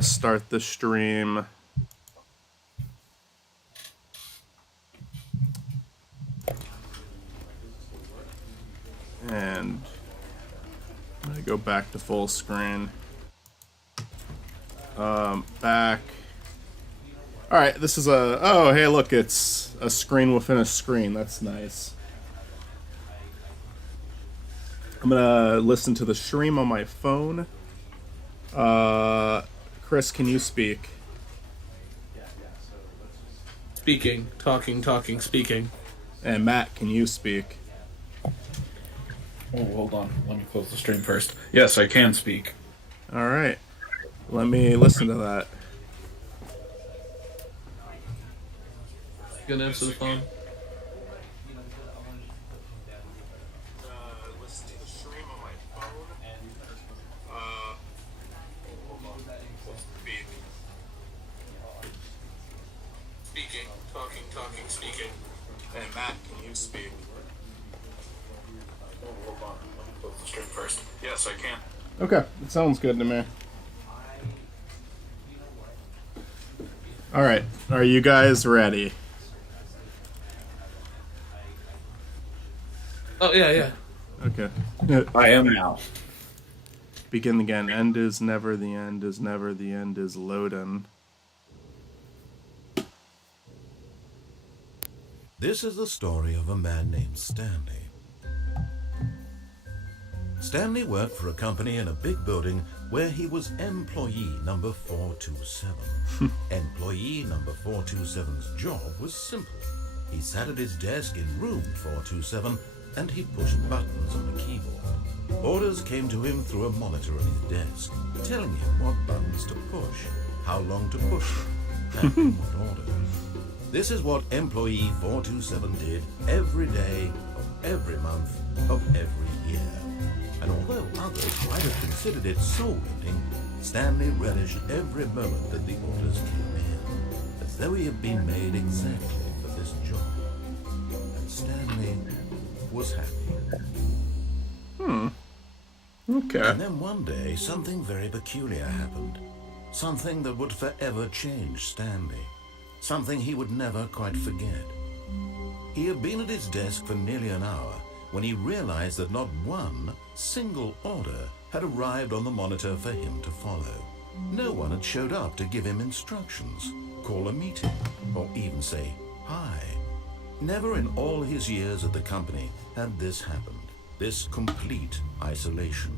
Start the stream. And I'm gonna go back to full screen. Back. Alright, this is oh, hey, look, it's a screen within a screen. That's nice. I'm gonna listen to the stream on my phone. Chris, can you speak? Speaking, talking, speaking. And Matt, can you speak? Oh, hold on. Let me close the stream first. Yes, I can speak. Alright. Let me listen to that. You gonna answer the phone? Speaking, talking, speaking. And Matt, can you speak? Oh, hold on. Let me close the stream first. Yes, I can. Okay, it sounds good to me. Alright, are you guys ready? Oh, yeah. Okay. I am now. Begin again. End is never the end is never the end is loading. This is the story of a man named Stanley. Stanley worked for a company in a big building where he was employee number 427. Employee number 427's job was simple. He sat at his desk in room 427 and he pushed buttons on the keyboard. Orders came to him through a monitor on his desk, telling him what buttons to push, how long to push them, and in what order. This is what employee 427 did every day of every month of every year. And although others might have considered it soul-rending, Stanley relished every moment that the orders came in, as though he had been made exactly for this job. And Stanley was happy. Okay. And then one day, something very peculiar happened. Something that would forever change Stanley. Something he would never quite forget. He had been at his desk for nearly an hour when he realized that not one single order had arrived on the monitor for him to follow. No one had showed up to give him instructions, call a meeting, or even say hi. Never in all his years at the company had this happened, this complete isolation.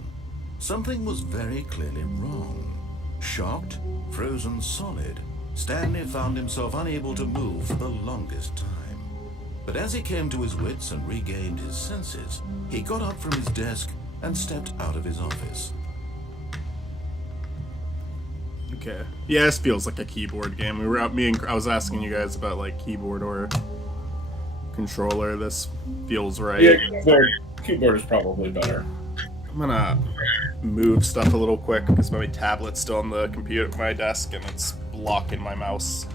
Something was very clearly wrong. Shocked, frozen solid, Stanley found himself unable to move for the longest time. But as he came to his wits and regained his senses, he got up from his desk and stepped out of his office. Okay. Yeah, this feels like a keyboard game. We were out, I was asking you guys about like keyboard or controller. This feels right. Yeah, keyboard is probably better. I'm gonna move stuff a little quick because my tablet's still on the computer at my desk and it's blocking my mouse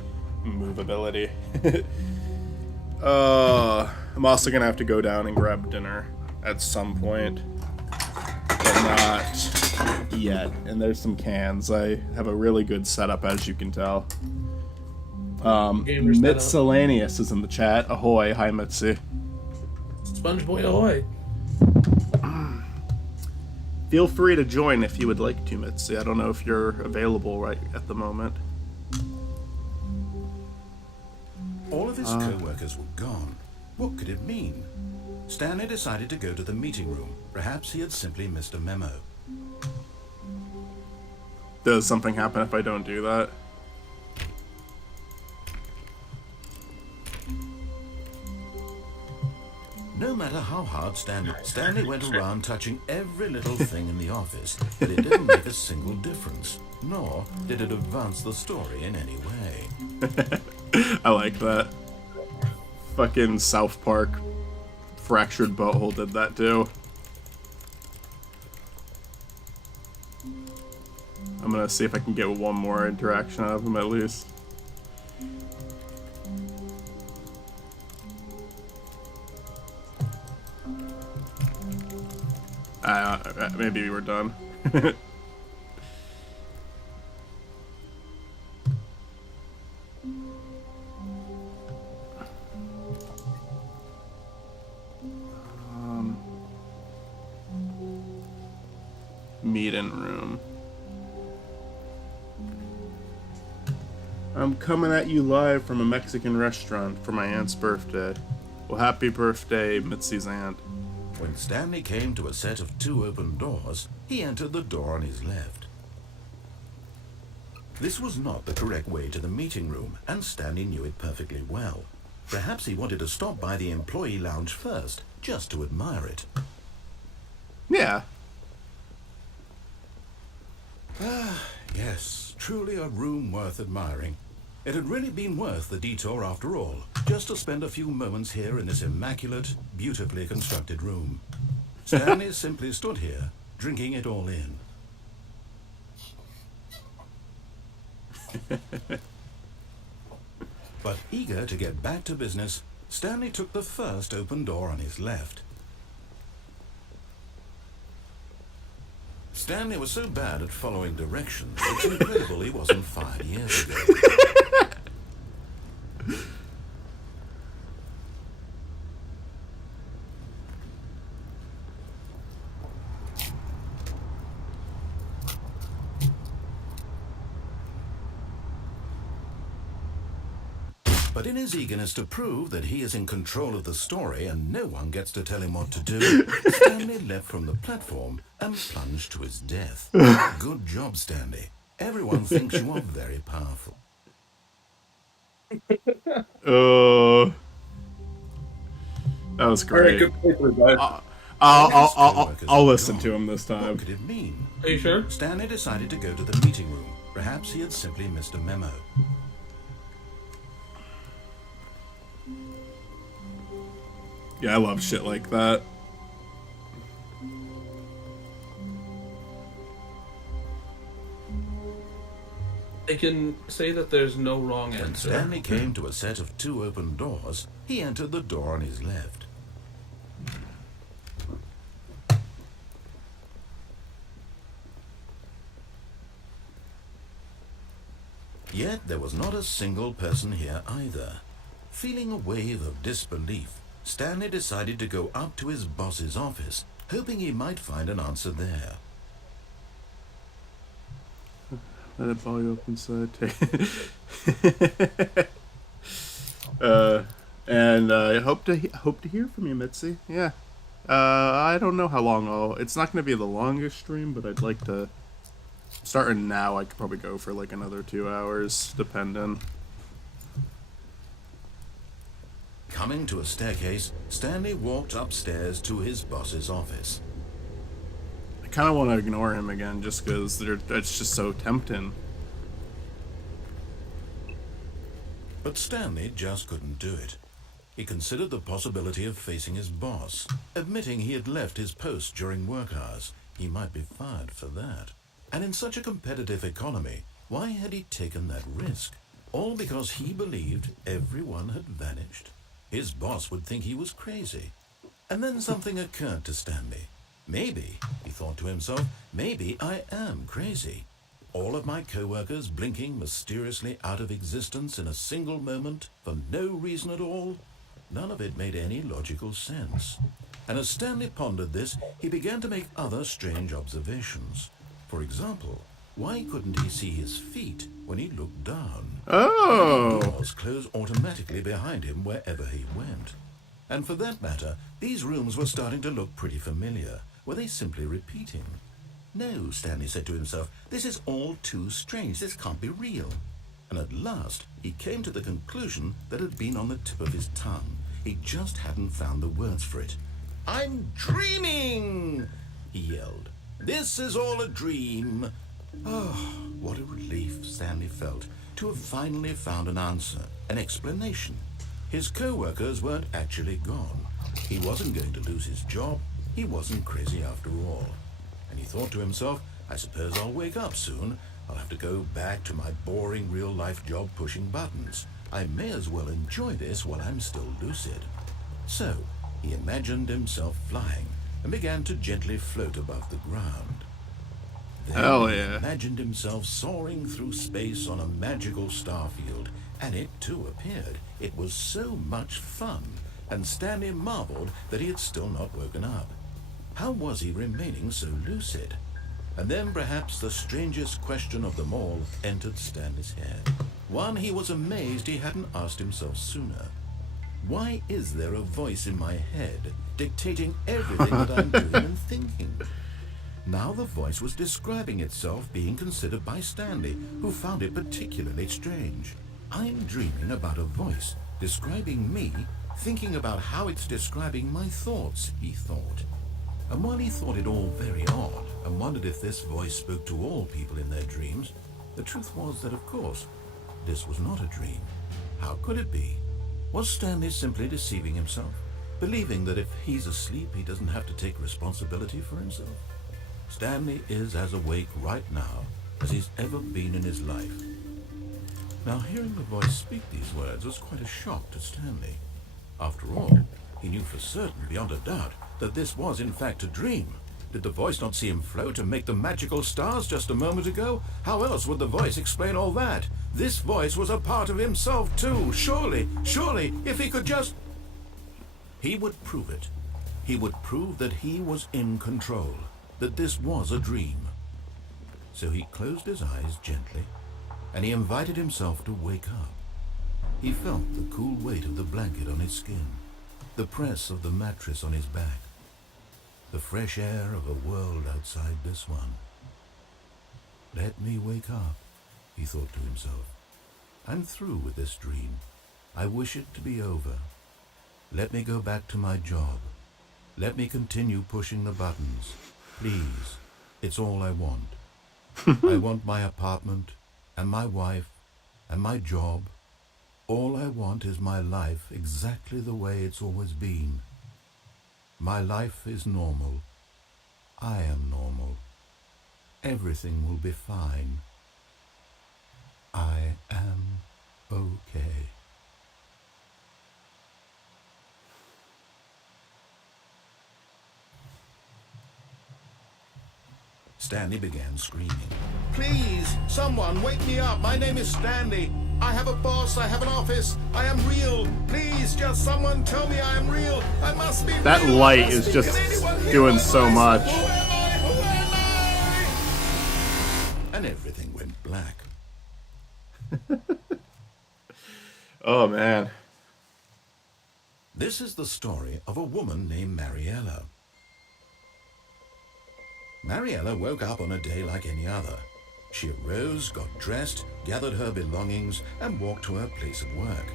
movability. I'm also gonna have to go down and grab dinner at some point, but not yet. And there's some cans. I have a really good setup, as you can tell. Miscellaneous is in the chat. Ahoy, hi Mitzi. Sponge Boy ahoy. Feel free to join if you would like to, Mitzi. I don't know if you're available right at the moment. All of his co-workers were gone. What could it mean? Stanley decided to go to the meeting room. Perhaps he had simply missed a memo. Does something happen if I don't do that? No matter how hard Stanley went around touching every little thing in the office, but it didn't make a single difference, nor did it advance the story in any way. I like that. Fucking South Park Fractured Butthole did that too. I'm gonna see if I can get one more interaction out of him at least. Maybe we were done. meeting room. I'm coming at you live from a Mexican restaurant for my aunt's birthday. Well, happy birthday, Mitzi's aunt. When Stanley came to a set of 2 open doors, he entered the door on his left. This was not the correct way to the meeting room, and Stanley knew it perfectly well. Perhaps he wanted to stop by the employee lounge first, just to admire it. Yeah. Yes, truly a room worth admiring. It had really been worth the detour after all, just to spend a few moments here in this immaculate, beautifully constructed room. Stanley simply stood here, drinking it all in. But eager to get back to business, Stanley took the first open door on his left. Stanley was so bad at following directions, it's incredible he wasn't fired years ago. But in his eagerness to prove that he is in control of the story and no one gets to tell him what to do, Stanley leapt from the platform and plunged to his death. Good job, Stanley. Everyone thinks you are very powerful. That was All right, great. good paper, guys. I'll listen to him this What time. could it mean? Are you sure? Stanley decided to go to the meeting room. Perhaps he had simply missed a memo. Yeah, I love shit like that. I can say that there's no wrong When answer. Stanley came to a set of 2 open doors, he entered the door on his left. Yet there was not a single person here either. Feeling a wave of disbelief, Stanley decided to go up to his boss's office, hoping he might find an answer there. Let it ball you up inside. And I hope to hear from you, Mitzi. Yeah. I don't know how long it's not going to be the longest stream, but I'd like to. Starting now, I could probably go for like another 2 hours, depending. Coming to a staircase, Stanley walked upstairs to his boss's office. I kind of want to ignore him again, just because it's just so tempting. But Stanley just couldn't do it. He considered the possibility of facing his boss, admitting he had left his post during work hours. He might be fired for that. And in such a competitive economy, why had he taken that risk? All because he believed everyone had vanished. His boss would think he was crazy. And then something occurred to Stanley. Maybe, he thought to himself, maybe I am crazy. All of my co-workers blinking mysteriously out of existence in a single moment for no reason at all? None of it made any logical sense. And as Stanley pondered this, he began to make other strange observations. For example, why couldn't he see his feet when he looked down? Oh! Doors close automatically behind him wherever he went. And for that matter, these rooms were starting to look pretty familiar. Were they simply repeating? No, Stanley said to himself, this is all too strange. This can't be real. And at last, he came to the conclusion that had been on the tip of his tongue. He just hadn't found the words for it. I'm dreaming, he yelled. This is all a dream. Oh, what a relief Stanley felt to have finally found an answer, an explanation. His co-workers weren't actually gone. He wasn't going to lose his job. He wasn't crazy after all. And he thought to himself, I suppose I'll wake up soon. I'll have to go back to my boring real-life job pushing buttons. I may as well enjoy this while I'm still lucid. So, he imagined himself flying and began to gently float above the ground. Then Hell he yeah. imagined himself soaring through space on a magical starfield, and it too appeared. It was so much fun, and Stanley marveled that he had still not woken up. How was he remaining so lucid? And then perhaps the strangest question of them all entered Stanley's head. One he was amazed he hadn't asked himself sooner. Why is there a voice in my head dictating everything that I'm doing and thinking? Now the voice was describing itself being considered by Stanley, who found it particularly strange. I'm dreaming about a voice describing me, thinking about how it's describing my thoughts, he thought. And while he thought it all very odd and wondered if this voice spoke to all people in their dreams, the truth was that, of course, this was not a dream. How could it be? Was Stanley simply deceiving himself, believing that if he's asleep he doesn't have to take responsibility for himself? Stanley is as awake right now as he's ever been in his life. Now, hearing the voice speak these words was quite a shock to Stanley. After all, he knew for certain, beyond a doubt, that this was in fact a dream. Did the voice not see him float and make the magical stars just a moment ago? How else would the voice explain all that? This voice was a part of himself too. Surely, if he could just... He would prove it. He would prove that he was in control, that this was a dream. So he closed his eyes gently, and he invited himself to wake up. He felt the cool weight of the blanket on his skin, the press of the mattress on his back, the fresh air of a world outside this one. Let me wake up, he thought to himself. I'm through with this dream. I wish it to be over. Let me go back to my job. Let me continue pushing the buttons. Please, it's all I want. I want my apartment, and my wife, and my job. All I want is my life exactly the way it's always been. My life is normal. I am normal. Everything will be fine. I am okay. Stanley began screaming. Please, someone wake me up. My name is Stanley. I have a boss. I have an office. I am real. Please, just someone tell me I am real. I must be That real. light is just doing so much. Who am I? And everything went black. Oh, man. This is the story of a woman named Mariella. Mariella woke up on a day like any other. She arose, got dressed, gathered her belongings, and walked to her place of work.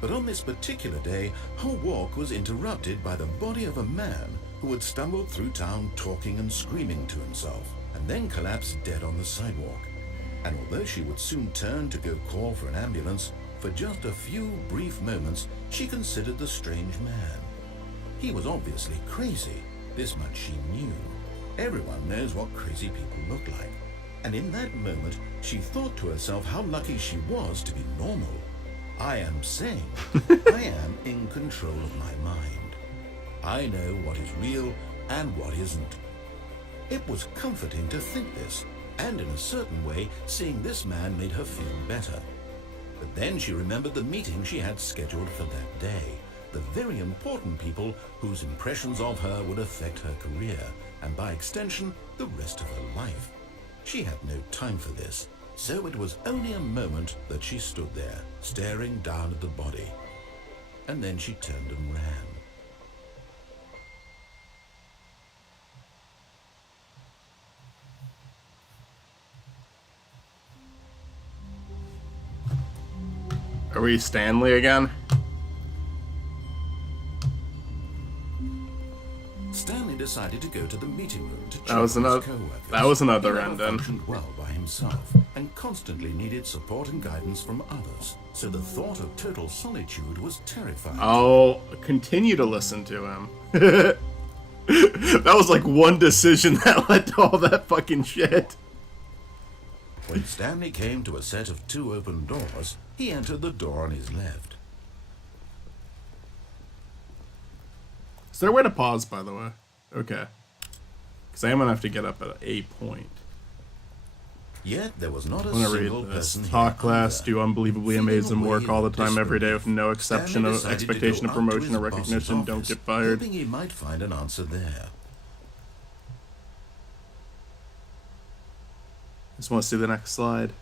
But on this particular day, her walk was interrupted by the body of a man who had stumbled through town talking and screaming to himself, and then collapsed dead on the sidewalk. And although she would soon turn to go call for an ambulance, for just a few brief moments, she considered the strange man. He was obviously crazy. This much she knew. Everyone knows what crazy people look like. And in that moment, she thought to herself how lucky she was to be normal. I am sane. I am in control of my mind. I know what is real and what isn't. It was comforting to think this, and in a certain way, seeing this man made her feel better. But then she remembered the meeting she had scheduled for that day, the very important people whose impressions of her would affect her career, and by extension, the rest of her life. She had no time for this, so it was only a moment that she stood there, staring down at the body. And then she turned and ran. Are we Stanley again? Stanley decided to go to the meeting room to check That was on his another. co-workers. That was another He never ending. functioned well by himself and constantly needed support and guidance from others. So the thought of total solitude was terrifying. I'll continue to listen to him. That was like one decision that led to all that fucking shit. When Stanley came to a set of 2 open doors, he entered the door on his left. Is there a way to pause, by the way? Okay. Because I am going to have to get up at a point. Yet there was not a I'm going to single read this. person Talk here less, either. do unbelievably Feeling amazing a work wave all the of time every day with no disbelief, exception Stanley of decided to expectation go of up to promotion his or boss's recognition. Don't office, get fired. hoping he might find an answer there. Just want to see the next slide.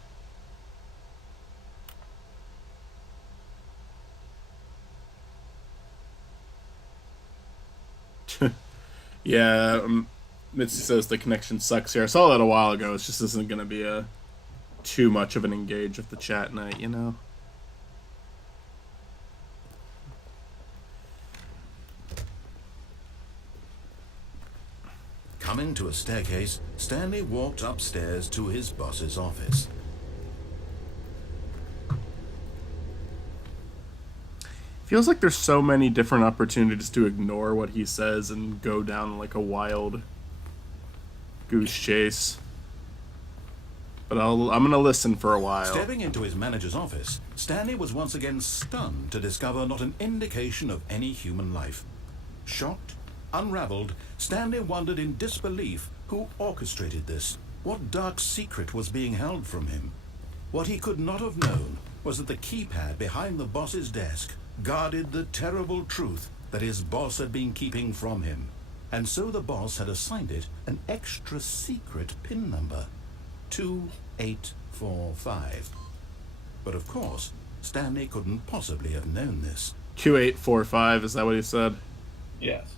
Yeah, Mitzi says the connection sucks here. I saw that a while ago. It just isn't going to be a too much of an engage with the chat night, you know? Coming to a staircase, Stanley walked upstairs to his boss's office. Feels like there's so many different opportunities to ignore what he says and go down like a wild goose chase. But I'm gonna listen for a while. Stepping into his manager's office, Stanley was once again stunned to discover not an indication of any human life. Shocked, unraveled, Stanley wondered in disbelief who orchestrated this. What dark secret was being held from him? What he could not have known was that the keypad behind the boss's desk guarded the terrible truth that his boss had been keeping from him. And so the boss had assigned it an extra secret PIN number, 2845. But of course, Stanley couldn't possibly have known this. 2845, is that what he said? Yes.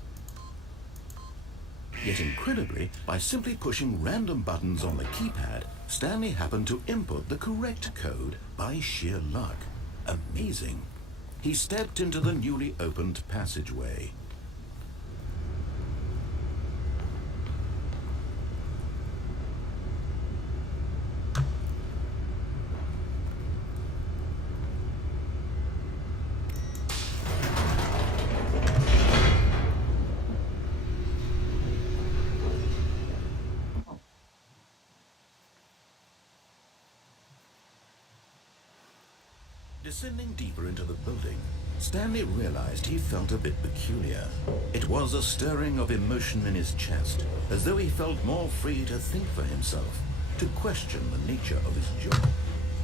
Yet incredibly, by simply pushing random buttons on the keypad, Stanley happened to input the correct code by sheer luck. Amazing. He stepped into the newly opened passageway. Descending deeper into the building, Stanley realized he felt a bit peculiar. It was a stirring of emotion in his chest, as though he felt more free to think for himself, to question the nature of his job.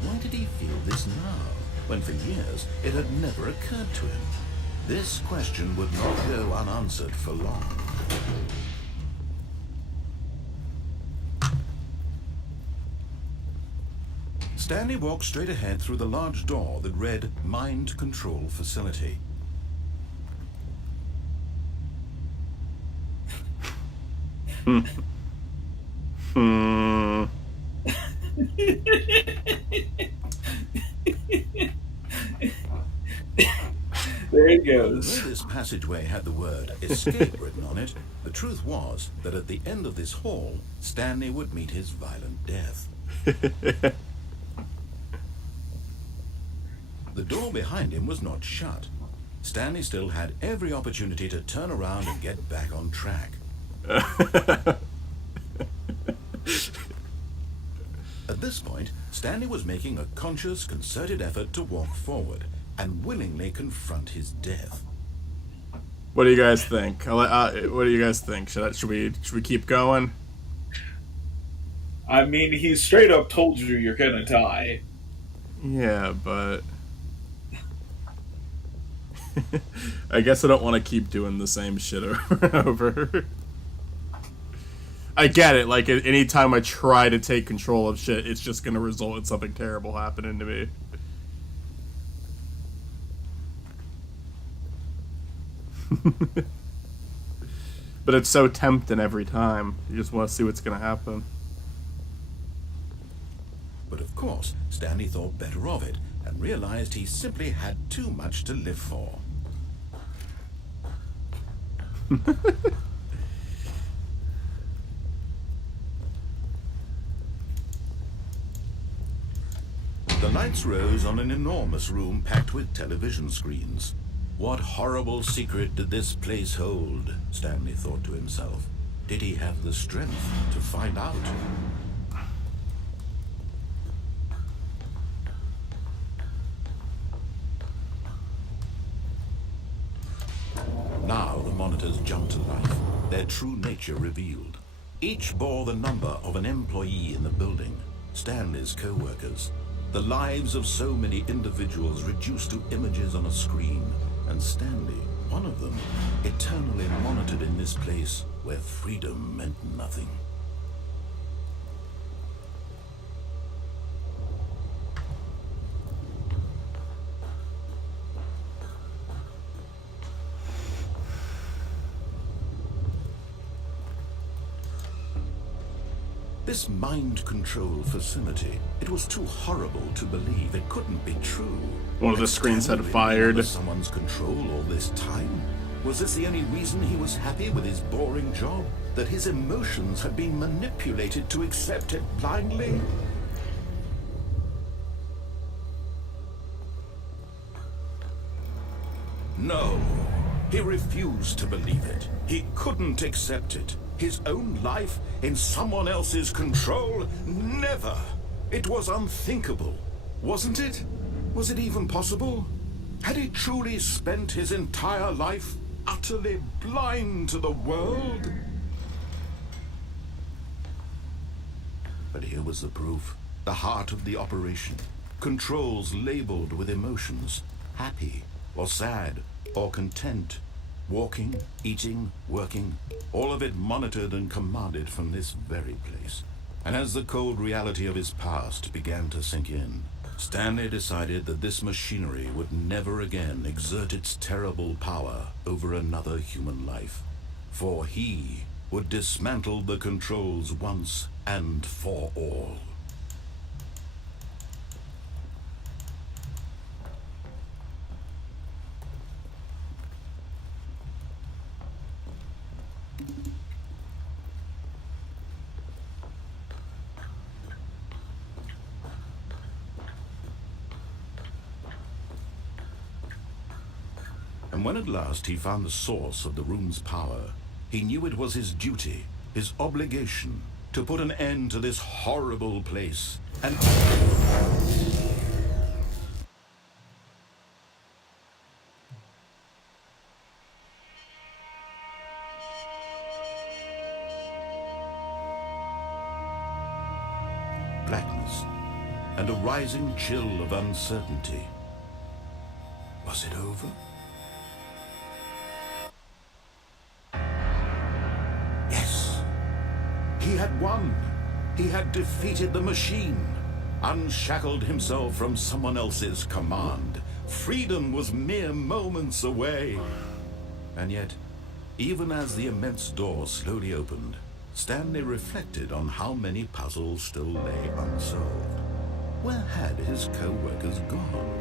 Why did he feel this now, when for years it had never occurred to him? This question would not go unanswered for long. Stanley walked straight ahead through the large door that read Mind Control Facility. There it goes. Though this passageway had the word escape written on it, the truth was that at the end of this hall, Stanley would meet his violent death. The door behind him was not shut. Stanley still had every opportunity to turn around and get back on track. At this point, Stanley was making a conscious, concerted effort to walk forward and willingly confront his death. What do you guys think? What do you guys think? Should we keep going? I mean, he straight up told you you're gonna die. Yeah, but I guess I don't want to keep doing the same shit over and over. I get it. Like, anytime I try to take control of shit, it's just gonna result in something terrible happening to me. But it's so tempting every time. You just want to see what's gonna happen. But of course, Stanley thought better of it and realized he simply had too much to live for. The lights rose on an enormous room packed with television screens. What horrible secret did this place hold? Stanley thought to himself. Did he have the strength to find out? Now the monitors jumped to life, their true nature revealed. Each bore the number of an employee in the building, Stanley's co-workers. The lives of so many individuals reduced to images on a screen, and Stanley, one of them, eternally monitored in this place where freedom meant nothing. This mind control facility, it was too horrible to believe. It couldn't be true. One of the Had screens had Stanley been fired. under someone's control all this time? Was this the only reason he was happy with his boring job? That his emotions had been manipulated to accept it blindly? No. He refused to believe it. He couldn't accept it. His own life in someone else's control? Never. It was unthinkable. Wasn't it? Was it even possible? Had he truly spent his entire life utterly blind to the world? But here was the proof. The heart of the operation. Controls labeled with emotions. Happy or sad or content. Walking, eating, working. All of it monitored and commanded from this very place. And as the cold reality of his past began to sink in, Stanley decided that this machinery would never again exert its terrible power over another human life. For he would dismantle the controls once and for all. And when at last he found the source of the room's power, he knew it was his duty, his obligation, to put an end to this horrible place. And blackness and a rising chill of uncertainty. Was it over? Yes. He had won. He had defeated the machine, unshackled himself from someone else's command. Freedom was mere moments away. And yet, even as the immense door slowly opened, Stanley reflected on how many puzzles still lay unsolved. Where had his co-workers gone?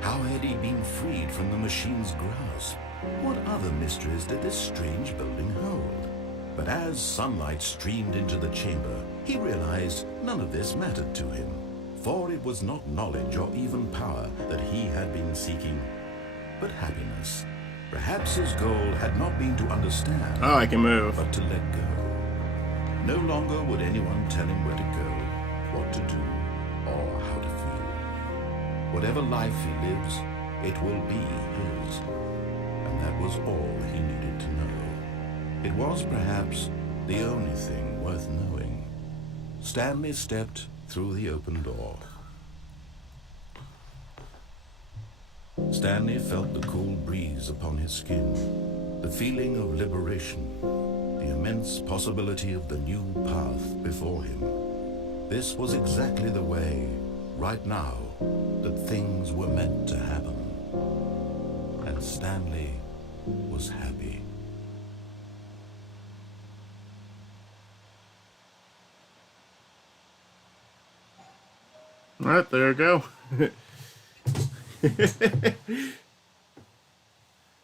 How had he been freed from the machine's grasp? What other mysteries did this strange building hold? But as sunlight streamed into the chamber, he realized none of this mattered to him. For it was not knowledge or even power that he had been seeking, but happiness. Perhaps his goal had not been to understand, Oh, I can move. but to let go. No longer would anyone tell him where to go, what to do, or how to feel. Whatever life he lives, it will be his. And that was all he needed to know. It was perhaps the only thing worth knowing. Stanley stepped through the open door. Stanley felt the cool breeze upon his skin, the feeling of liberation, the immense possibility of the new path before him. This was exactly the way, right now, that things were meant to happen. And Stanley was happy. All right, there we go.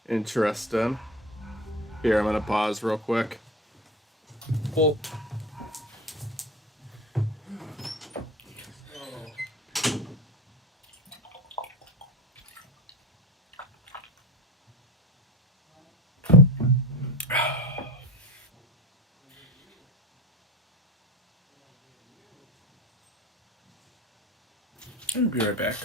Interesting. Here, I'm gonna pause real quick. Well, I'll be right back.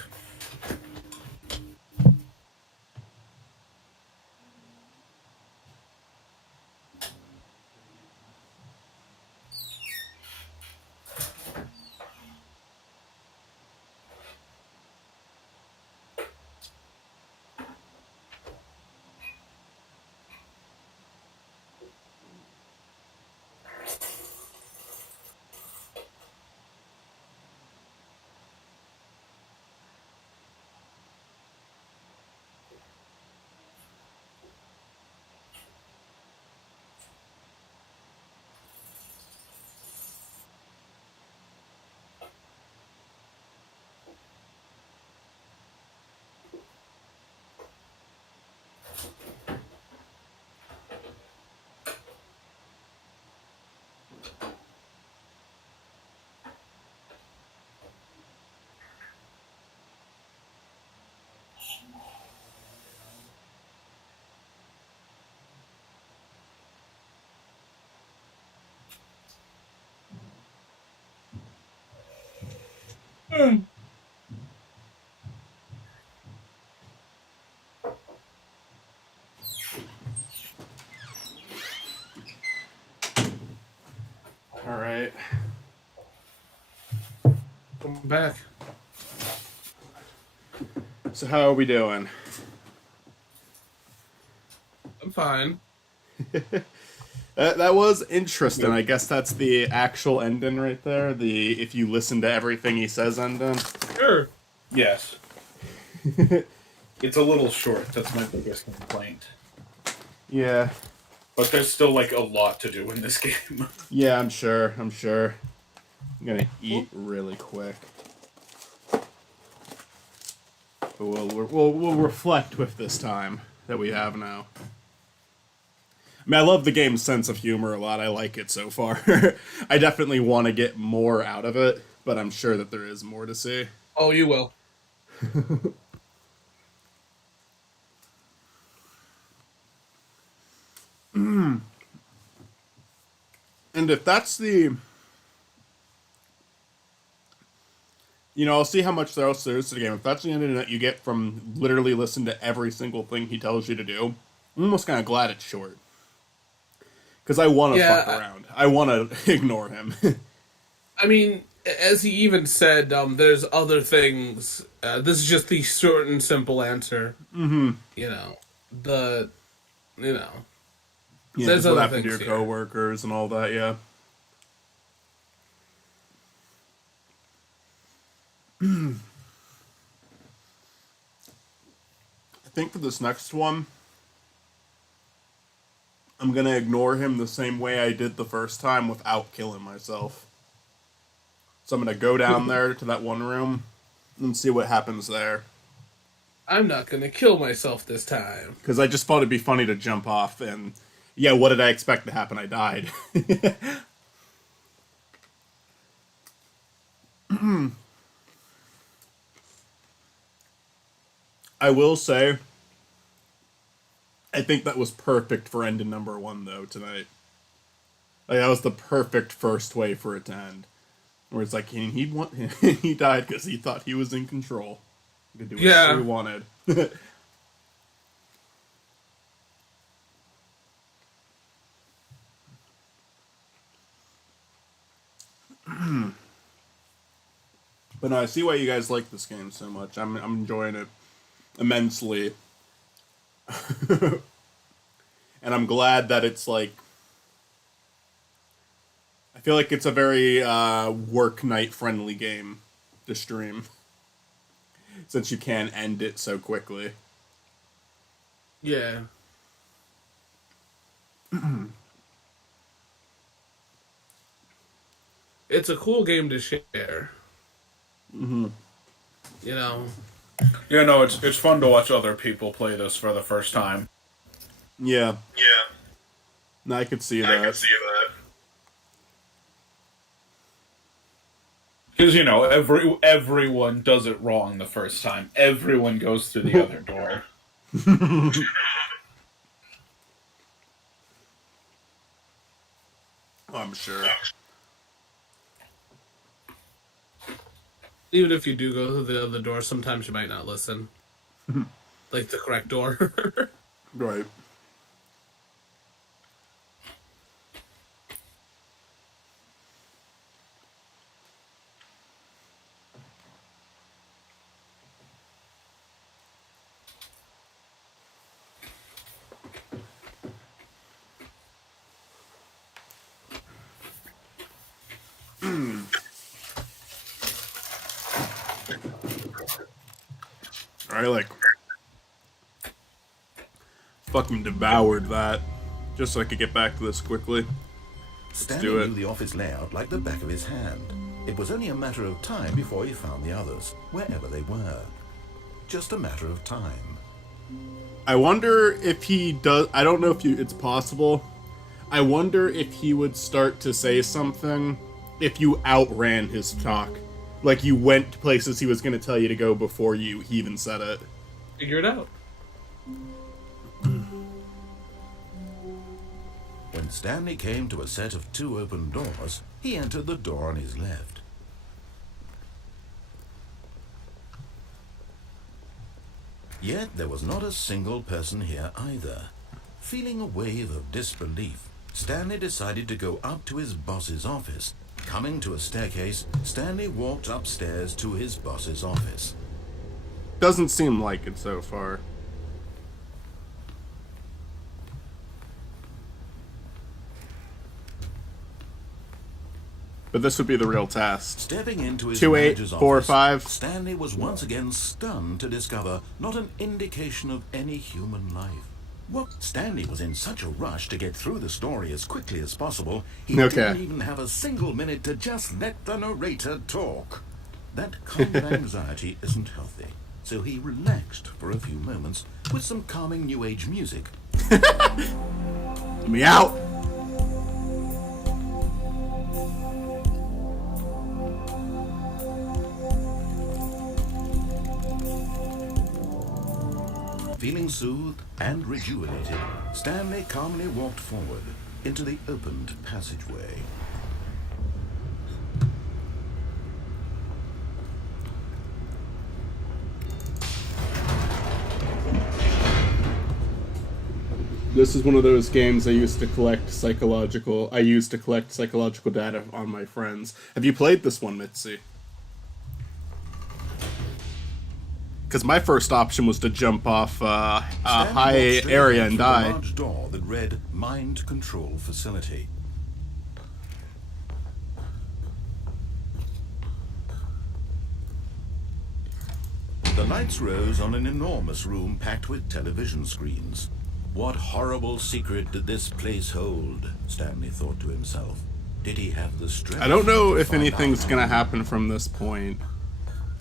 All right. Come back. So how are we doing? I'm fine. That was interesting. I guess that's the actual ending right there. The if you listen to everything he says ending. Sure. Yes. It's a little short. That's my biggest complaint. Yeah. But there's still like a lot to do in this game. Yeah, I'm sure. I'm gonna eat really quick. But we'll reflect with this time that we have now. I mean, I love the game's sense of humor a lot. I like it so far. I definitely want to get more out of it, but I'm sure that there is more to see. Oh, you will. And if that's the... I'll see how much else there is to the game. If that's the ending that you get from literally listening to every single thing he tells you to do, I'm almost kind of glad it's short. Because I want to fuck around. I want to ignore him. I mean, as he even said, there's other things. This is just the short and simple answer. Mm-hmm. Yeah, There's other what happened to things your here. coworkers and all that, yeah. I think for this next one, I'm gonna ignore him the same way I did the first time without killing myself. So I'm gonna go down there to that one room and see what happens there. I'm not gonna kill myself this time. Because I just thought it'd be funny to jump off and, yeah, what did I expect to happen? I died. I will say, I think that was perfect for ending number one, though, tonight. Like, that was the perfect first way for it to end. Where it's like, he died because he thought he was in control. He could do whatever he wanted. But no, I see why you guys like this game so much. I'm enjoying it immensely. And I'm glad that it's like... I feel like it's a very work night friendly game to stream. Since you can end it so quickly. Yeah. It's a cool game to share. Mm-hmm. Yeah, no, it's fun to watch other people play this for the first time. Yeah. Yeah. No, I could see that. Because, everyone does it wrong the first time. Everyone goes through the other door. I'm sure. Even if you do go through the other door, sometimes you might not listen. Like the correct door. Right. I fucking devoured that just so I could get back to this quickly. Stanley do it. knew the office layout like the back of his hand. It was only a matter of time before he found the others, wherever they were. Just a matter of time. I wonder if he does. I don't know if it's possible. I wonder if he would start to say something if you outran his talk. Like you went to places he was going to tell you to go before he even said it. Figure it out. When Stanley came to a set of 2 open doors, he entered the door on his left. Yet there was not a single person here either. Feeling a wave of disbelief, Stanley decided to go up to his boss's office. Coming to a staircase, Stanley walked upstairs to his boss's office. Doesn't seem like it so far. But this would be the real test. Stepping into his 2, 8, manager's 4, office, 5. Stanley was once again stunned to discover not an indication of any human life. What? Stanley was in such a rush to get through the story as quickly as possible, he didn't even have a single minute to just let the narrator talk. That kind of anxiety isn't healthy, so he relaxed for a few moments with some calming New Age music. Let me out! Feeling soothed and rejuvenated, Stanley calmly walked forward into the opened passageway. This is one of those games I used to collect psychological data on my friends. Have you played this one, Mitzi? Because my first option was to jump off a high area and die. A large door that read "Mind Control Facility." The lights rose on an enormous room packed with television screens. What horrible secret did this place hold? Stanley thought to himself. Did he have the strength? I don't know if anything's gonna happen from this point.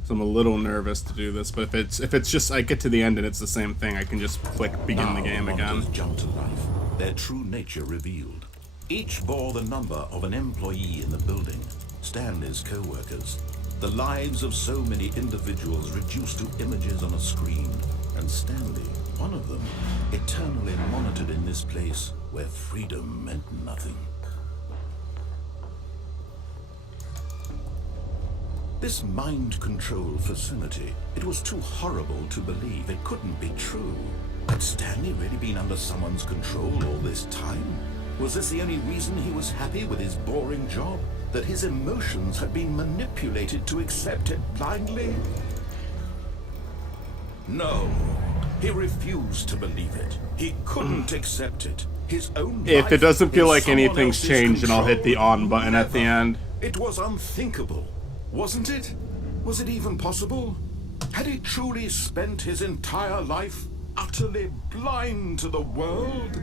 So I'm a little nervous to do this, but if it's just I get to the end and it's the same thing, I can just click begin the game again. Jump to life, their true nature revealed. Each bore the number of an employee in the building, Stanley's co-workers. The lives of so many individuals reduced to images on a screen, and Stanley, one of them, eternally monitored in this place where freedom meant nothing. This mind control facility, it was too horrible to believe. It couldn't be true. Had Stanley really been under someone's control all this time? Was this the only reason he was happy with his boring job? That his emotions had been manipulated to accept it blindly? No. He refused to believe it. He couldn't accept it. His own life If it doesn't feel in like someone anything's else's changed, and I'll hit the control. on button at the end. It was unthinkable, wasn't it? Was it even possible? Had he truly spent his entire life utterly blind to the world?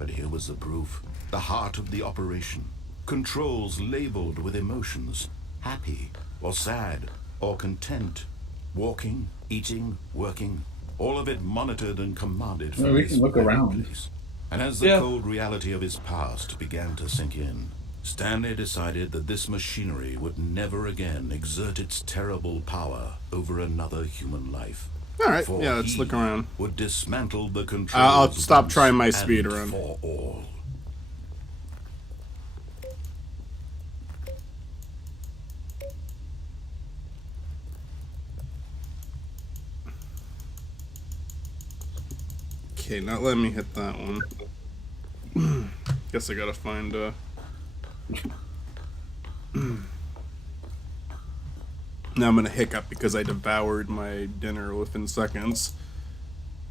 But here was the proof. The heart of the operation. Controls labeled with emotions. Happy, or sad, or content. Walking, eating, working. All of it monitored and commanded from we this can look very around. place. And as the cold reality of his past began to sink in, Stanley decided that this machinery would never again exert its terrible power over another human life. Alright, For yeah, let's he look around. would dismantle the controls I'll stop once trying my and speed run. for all. Okay, not letting me hit that one. Guess I gotta find Now I'm gonna hiccup because I devoured my dinner within seconds.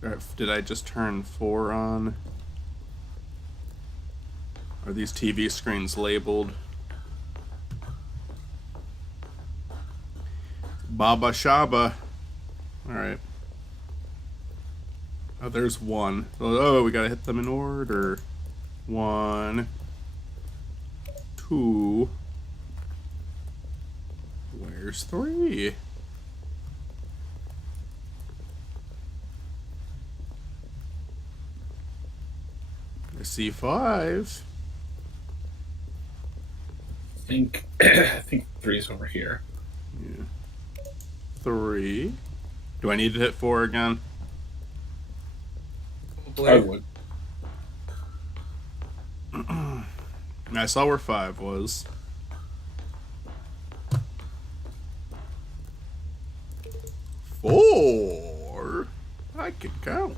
Alright, did I just turn 4 on? Are these TV screens labeled? Baba Shaba. Alright. Oh, there's 1. Oh, we gotta hit them in order. 1, 2. Where's 3? I see 5. I think 3 is over here. Yeah. 3. Do I need to hit 4 again? I would. I saw where 5 was. 4. I can count.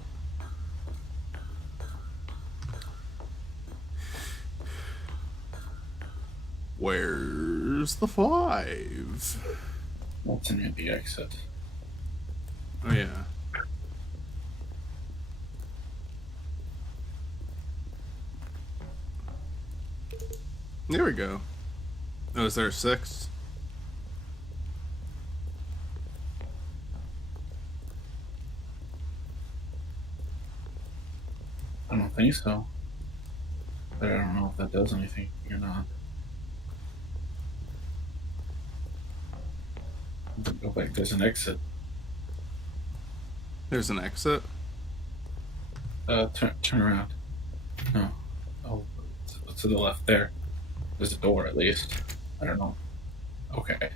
Where's the 5? What's near the exit? Oh, yeah. There we go. Oh, is there a 6? I don't think so. But I don't know if that does anything or not. Go back. There's an exit. There's an exit? Turn around. No. Oh, to the left there. There's a door at least. I don't know. Okay.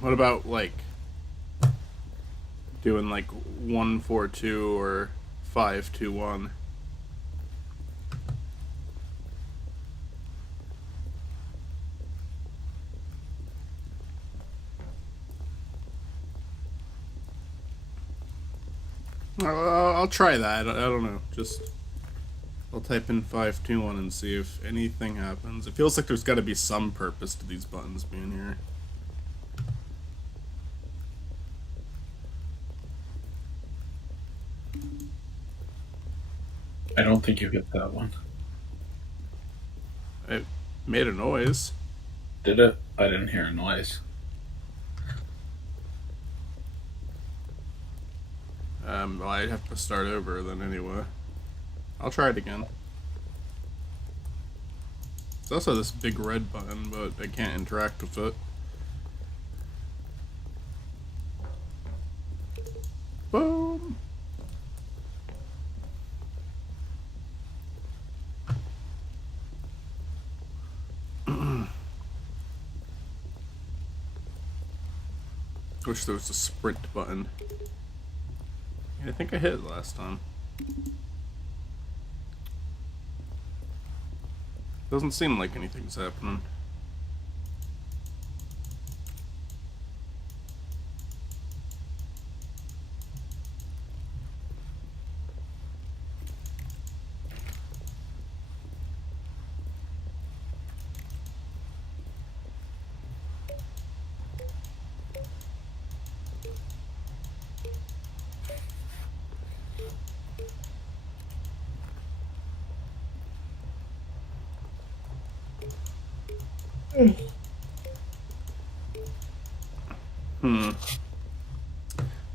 What about, like, doing, like, 1-4-2 or 5-2-1? I'll try that. I don't know. Just I'll type in 5-2-1 and see if anything happens. It feels like there's got to be some purpose to these buttons being here. I don't think you hit that one. It made a noise. Did it? I didn't hear a noise. Well, I'd have to start over then anyway. I'll try it again. There's also this big red button, but I can't interact with it. Boom! Wish there was a sprint button. I think I hit it last time. Doesn't seem like anything's happening.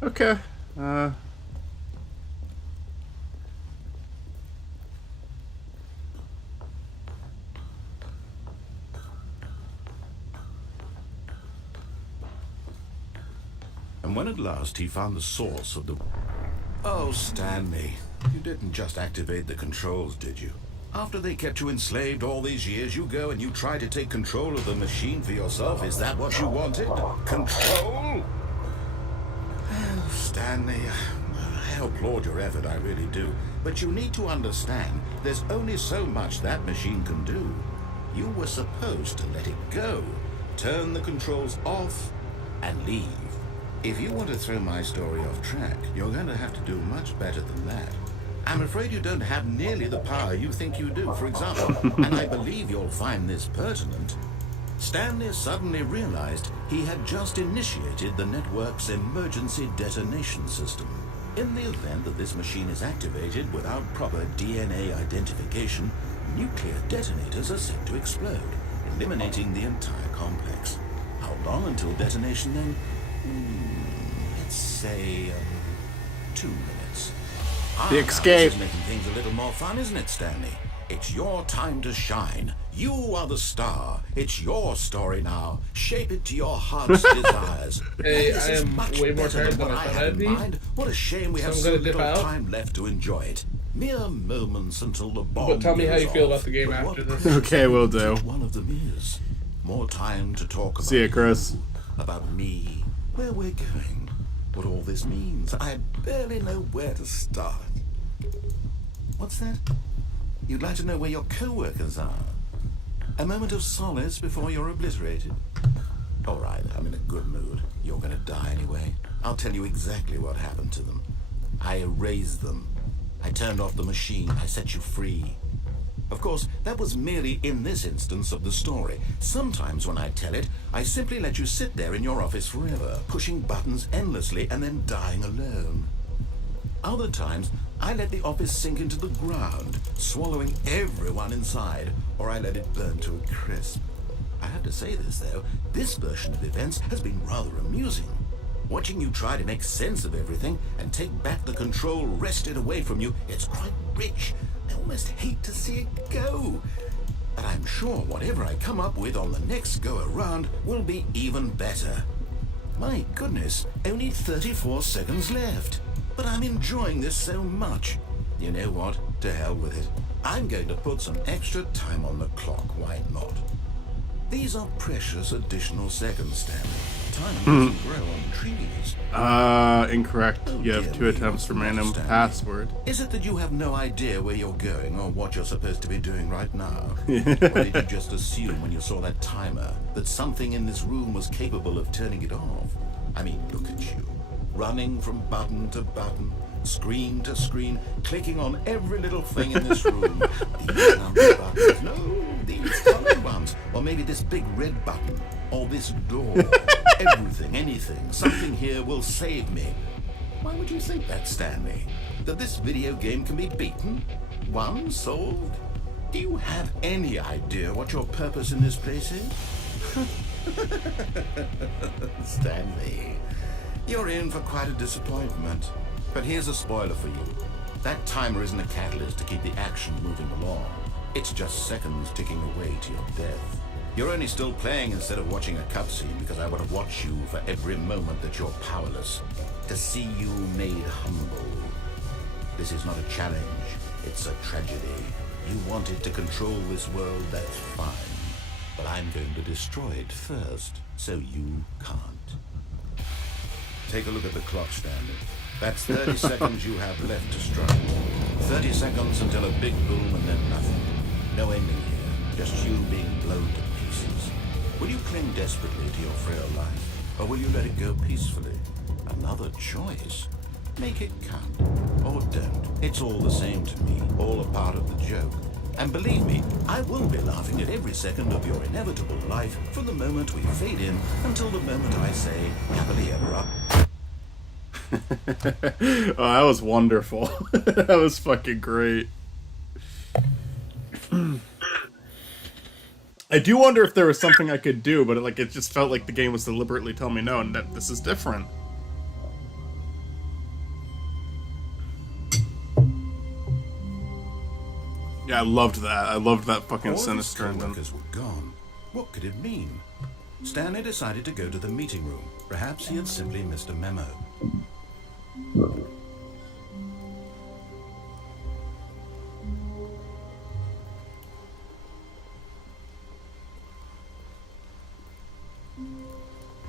Okay. And when at last he found the source of the... Oh, Stanley, you didn't just activate the controls, did you? After they kept you enslaved all these years, you go and you try to take control of the machine for yourself. Is that what you wanted? Control? Oh, Stanley, I applaud your effort, I really do. But you need to understand, there's only so much that machine can do. You were supposed to let it go, turn the controls off, and leave. If you want to throw my story off track, you're going to have to do much better than that. I'm afraid you don't have nearly the power you think you do, for example, and I believe you'll find this pertinent. Stanley suddenly realized he had just initiated the network's emergency detonation system. In the event that this machine is activated without proper DNA identification, nuclear detonators are set to explode, eliminating the entire complex. How long until detonation then? Let's say 2 minutes. The escape. This is making things a little more fun, isn't it, Stanley? It's your time to shine. You are the star. It's your story now. Shape it to your heart's desires. Hey, This I is am much way more better tired than than what I thought had I'd in be. mind. What a shame we So have I'm so gonna dip little out. time left to enjoy it. Mere moments until the bomb But tell me how goes you feel off. about the game But what after this. precious Okay, will do. moments one of them is. More time to talk about See ya, Chris. you, about me, where we're going, what all this means. I barely know where to start. What's that? You'd like to know where your co-workers are. A moment of solace before you're obliterated. All right, I'm in a good mood. You're gonna die anyway. I'll tell you exactly what happened to them. I erased them. I turned off the machine. I set you free. Of course, that was merely in this instance of the story. Sometimes when I tell it, I simply let you sit there in your office forever, pushing buttons endlessly and then dying alone. Other times, I let the office sink into the ground, swallowing everyone inside, or I let it burn to a crisp. I have to say this, though, this version of events has been rather amusing. Watching you try to make sense of everything and take back the control wrested away from you, it's quite rich. I almost hate to see it go. But I'm sure whatever I come up with on the next go-around will be even better. My goodness, only 34 seconds left. But I'm enjoying this so much. You know what? To hell with it. I'm going to put some extra time on the clock. Why not? These are precious additional seconds, Stanley. Time doesn't grow on trees. Incorrect. Oh, You have dear 2 me, attempts what's for the matter, random Stanley? password. Is it that you have no idea where you're going or what you're supposed to be doing right now? Or did you just assume when you saw that timer that something in this room was capable of turning it off? I mean, look at you. Running from button to button, screen to screen, clicking on every little thing in this room. These number buttons, no, these colored ones. Or maybe this big red button, or this door. Everything, anything, something here will save me. Why would you think that, Stanley? That this video game can be beaten? Won? Solved? Do you have any idea what your purpose in this place is? Stanley, you're in for quite a disappointment. But here's a spoiler for you. That timer isn't a catalyst to keep the action moving along. It's just seconds ticking away to your death. You're only still playing instead of watching a cutscene because I want to watch you for every moment that you're powerless. To see you made humble. This is not a challenge. It's a tragedy. You wanted to control this world, that's fine. But I'm going to destroy it first, so you can't. Take a look at the clock, Stanley. That's 30 seconds you have left to strike. 30 seconds until a big boom and then nothing. No ending here, just you being blown to pieces. Will you cling desperately to your frail life, or will you let it go peacefully? Another choice. Make it count, or don't. It's all the same to me, all a part of the joke. And believe me, I will be laughing at every second of your inevitable life from the moment we fade in until the moment I say, happily ever after. Oh, that was wonderful. That was fucking great. I do wonder if there was something I could do, but it just felt like the game was deliberately telling me no, and that this is different. Yeah, I loved that. I loved that fucking All the sinister ending. co-workers were gone. What could it mean? Stanley decided to go to the meeting room. Perhaps he had simply missed a memo.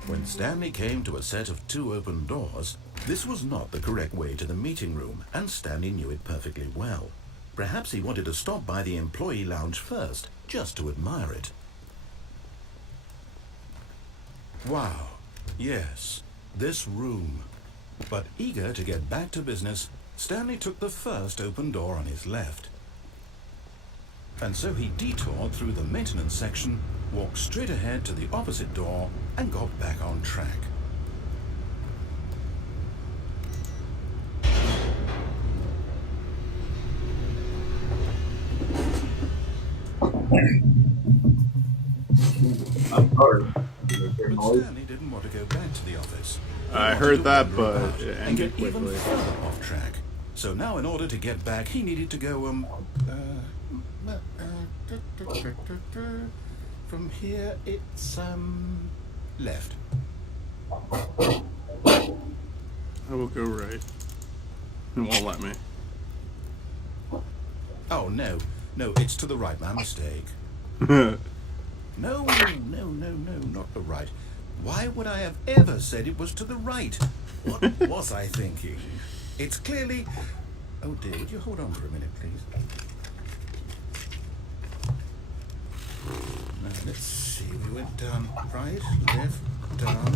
When Stanley came to a set of 2 open doors, this was not the correct way to the meeting room, and Stanley knew it perfectly well. Perhaps he wanted to stop by the employee lounge first, just to admire it. Wow, yes, this room. But eager to get back to business, Stanley took the first open door on his left. And so he detoured through the maintenance section, walked straight ahead to the opposite door, and got back on track. I'm sorry. But Stanley didn't want to go back to the office. He I wanted heard to that, wander but about it and ended get even quickly. further off track. So now, in order to get back, he needed to go from here. It's left. I will go right. It won't let me. Oh no, it's to the right. My mistake. No, not the right. Why would I have ever said it was to the right? What was I thinking? It's clearly... Oh dear, would you hold on for a minute, please? Let's see, we went down, right, left, down,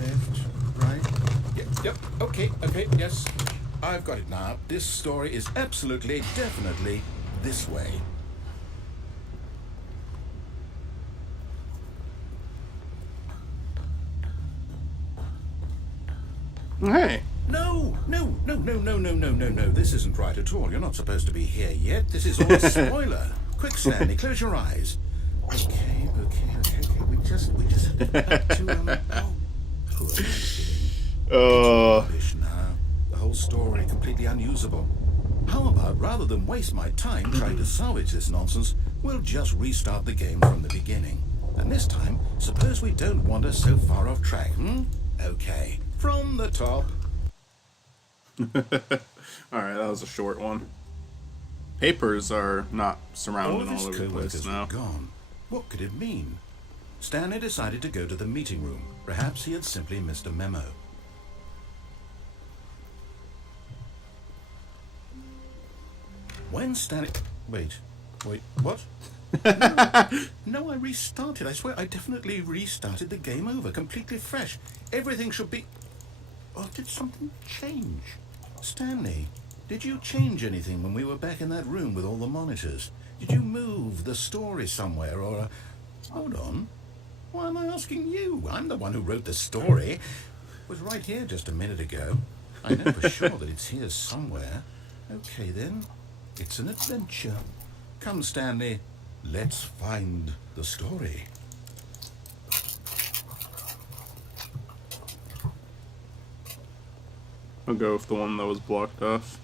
left, right. Yep, okay, yes. I've got it now. This story is absolutely, definitely this way. Hey. No. This isn't right at all. You're not supposed to be here yet. This is all a spoiler. Quick, Stanley, close your eyes. Okay. We just have to, who am I kidding? Rubbish now. The whole story completely unusable. How about, rather than waste my time trying to salvage this nonsense, we'll just restart the game from the beginning. And this time, suppose we don't wander so far off track, Okay, from the top. Alright, that was a short one. Papers are not All surrounding of all his over the place co-workers now. were gone. What could it mean? Stanley decided to go to the meeting room. Perhaps he had simply missed a memo. When Stanley... Wait, what? No, I restarted. I swear I definitely restarted the game over, completely fresh. Everything should be... Or did something change? Stanley, did you change anything when we were back in that room with all the monitors? Did you move the story somewhere, or... Hold on. Why am I asking you? I'm the one who wrote the story. It was right here just a minute ago. I know for sure that it's here somewhere. Okay, then. It's an adventure. Come, Stanley. Let's find the story. I'll go with the one that was blocked off.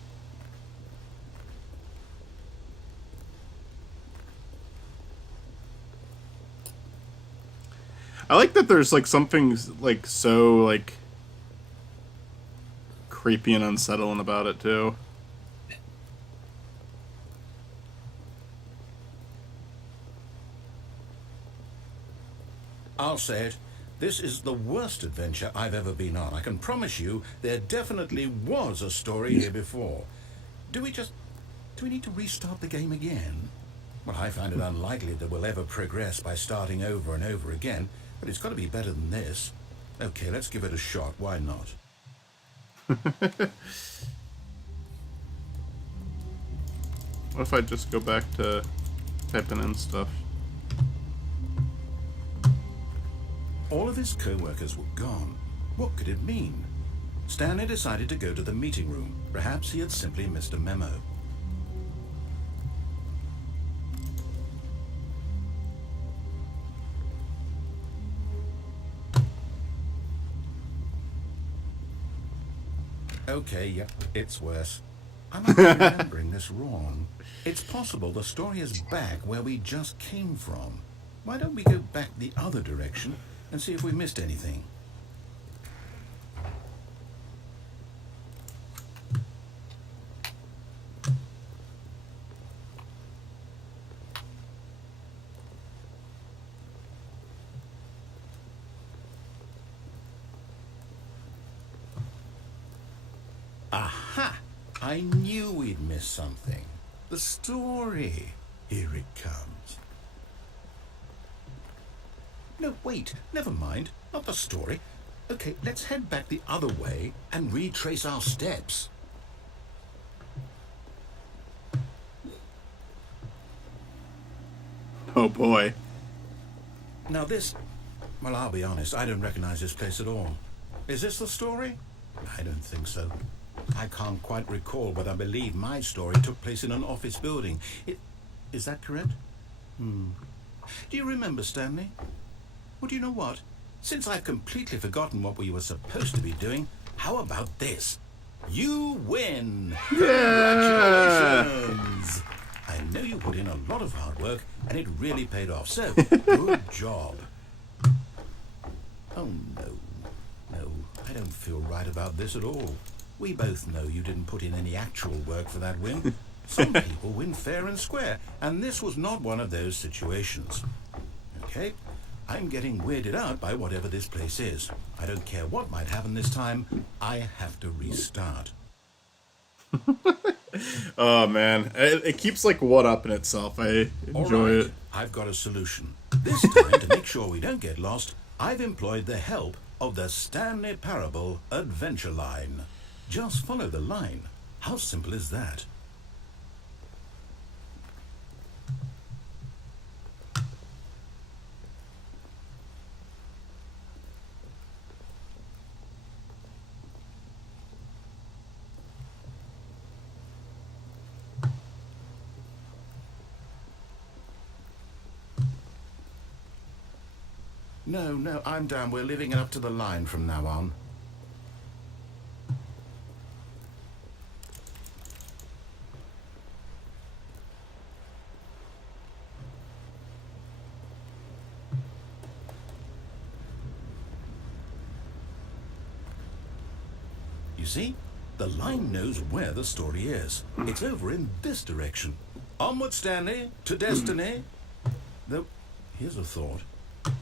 I like that there's like something like so like creepy and unsettling about it too. I'll say it. This is the worst adventure I've ever been on. I can promise you there definitely was a story here before. Do we need to restart the game again? Well, I find it unlikely that we'll ever progress by starting over and over again, but it's got to be better than this. Okay, let's give it a shot. Why not? What if I just go back to typing in stuff? All of his co-workers were gone. What could it mean? Stanley decided to go to the meeting room. Perhaps he had simply missed a memo. Okay, yep, it's worse. I might be remembering this wrong. It's possible the story is back where we just came from. Why don't we go back the other direction and see if we missed anything? Aha! I knew we'd miss something. The story. Here it comes. No, wait. Never mind. Not the story. Okay, let's head back the other way and retrace our steps. Oh boy. Now this... Well, I'll be honest. I don't recognize this place at all. Is this the story? I don't think so. I can't quite recall, but I believe my story took place in an office building. Is that correct? Do you remember, Stanley? Well, do you know what? Since I've completely forgotten what we were supposed to be doing, how about this? You win! Yeah! Congratulations! I know you put in a lot of hard work, and it really paid off, so good job. Oh, no. No, I don't feel right about this at all. We both know you didn't put in any actual work for that win. Some people win fair and square, and this was not one of those situations. Okay? I'm getting weirded out by whatever this place is. I don't care what might happen this time. I have to restart. Oh man, it keeps like one up in itself. I All enjoy right, it. I've got a solution. This time, to make sure we don't get lost, I've employed the help of the Stanley Parable Adventure Line. Just follow the line. How simple is that? No, I'm down. We're leaving it up to the line from now on. You see? The line knows where the story is. It's over in this direction. Onward, Stanley, to destiny. Though, here's a thought.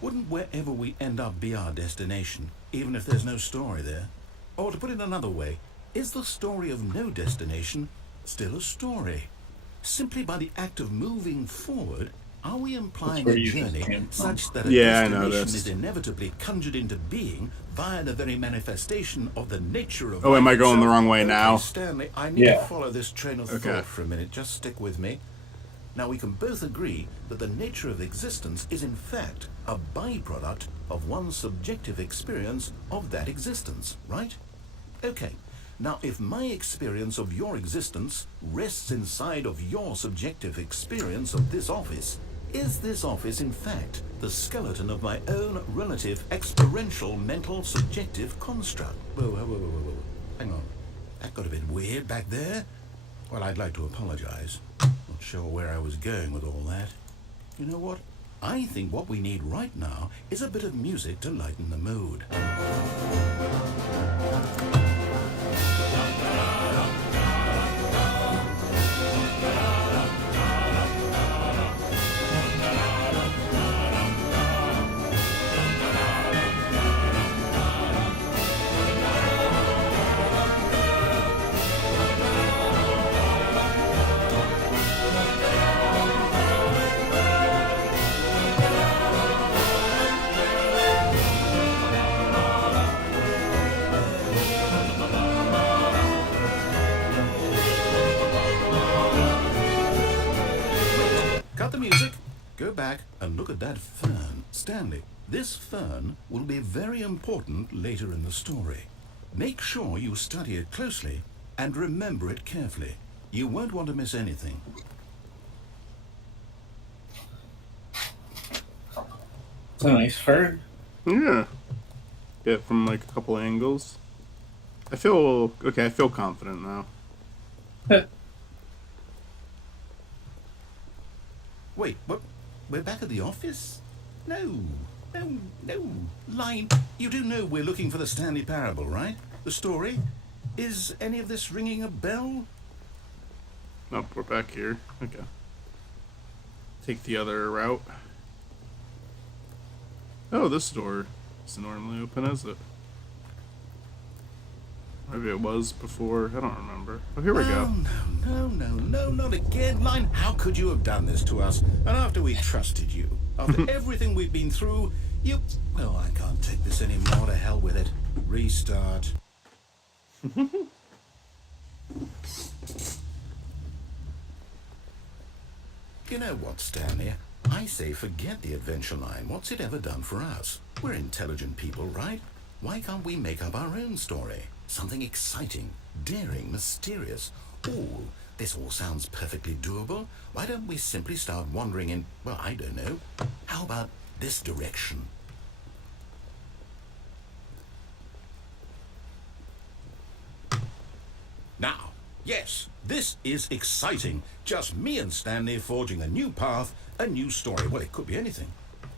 Wouldn't wherever we end up be our destination, even if there's no story there? Or to put it another way, is the story of no destination still a story? Simply by the act of moving forward, are we implying That's a where you just journey came from. such that a Yeah, I destination noticed. is inevitably conjured into being via the very manifestation of the nature of Oh, am life I going the itself? wrong way Okay, now? Stanley, I need Yeah. to follow this train of Okay. thought for a minute. Just stick with me. Now, we can both agree that the nature of existence is in fact a byproduct of one's subjective experience of that existence, right? Okay. Now, if my experience of your existence rests inside of your subjective experience of this office, is this office in fact the skeleton of my own relative experiential mental subjective construct? Whoa. Hang on. That got a bit weird back there. Well, I'd like to apologize. Not sure where I was going with all that. You know what? I think what we need right now is a bit of music to lighten the mood. Cut the music, go back and look at that fern. Stanley, this fern will be very important later in the story. Make sure you study it closely and remember it carefully. You won't want to miss anything. It's a nice fern. Yeah. Get from like a couple angles. I feel confident now. Wait, what? We're back at the office? No. Line, you do know we're looking for the Stanley Parable, right? The story? Is any of this ringing a bell? Nope, we're back here. Okay. Take the other route. Oh, this door isn't normally open, is it? Maybe it was before. I don't remember. Oh, here we go. No, not again. Line, how could you have done this to us? And after we trusted you, after everything we've been through, you... Oh, I can't take this anymore. To hell with it. Restart. You know what, Stanley? I say forget the adventure line. What's it ever done for us? We're intelligent people, right? Why can't we make up our own story? Something exciting, daring, mysterious. Ooh, this all sounds perfectly doable. Why don't we simply start wandering in, well, I don't know. How about this direction? Now, yes, this is exciting. Just me and Stanley forging a new path, a new story. Well, it could be anything.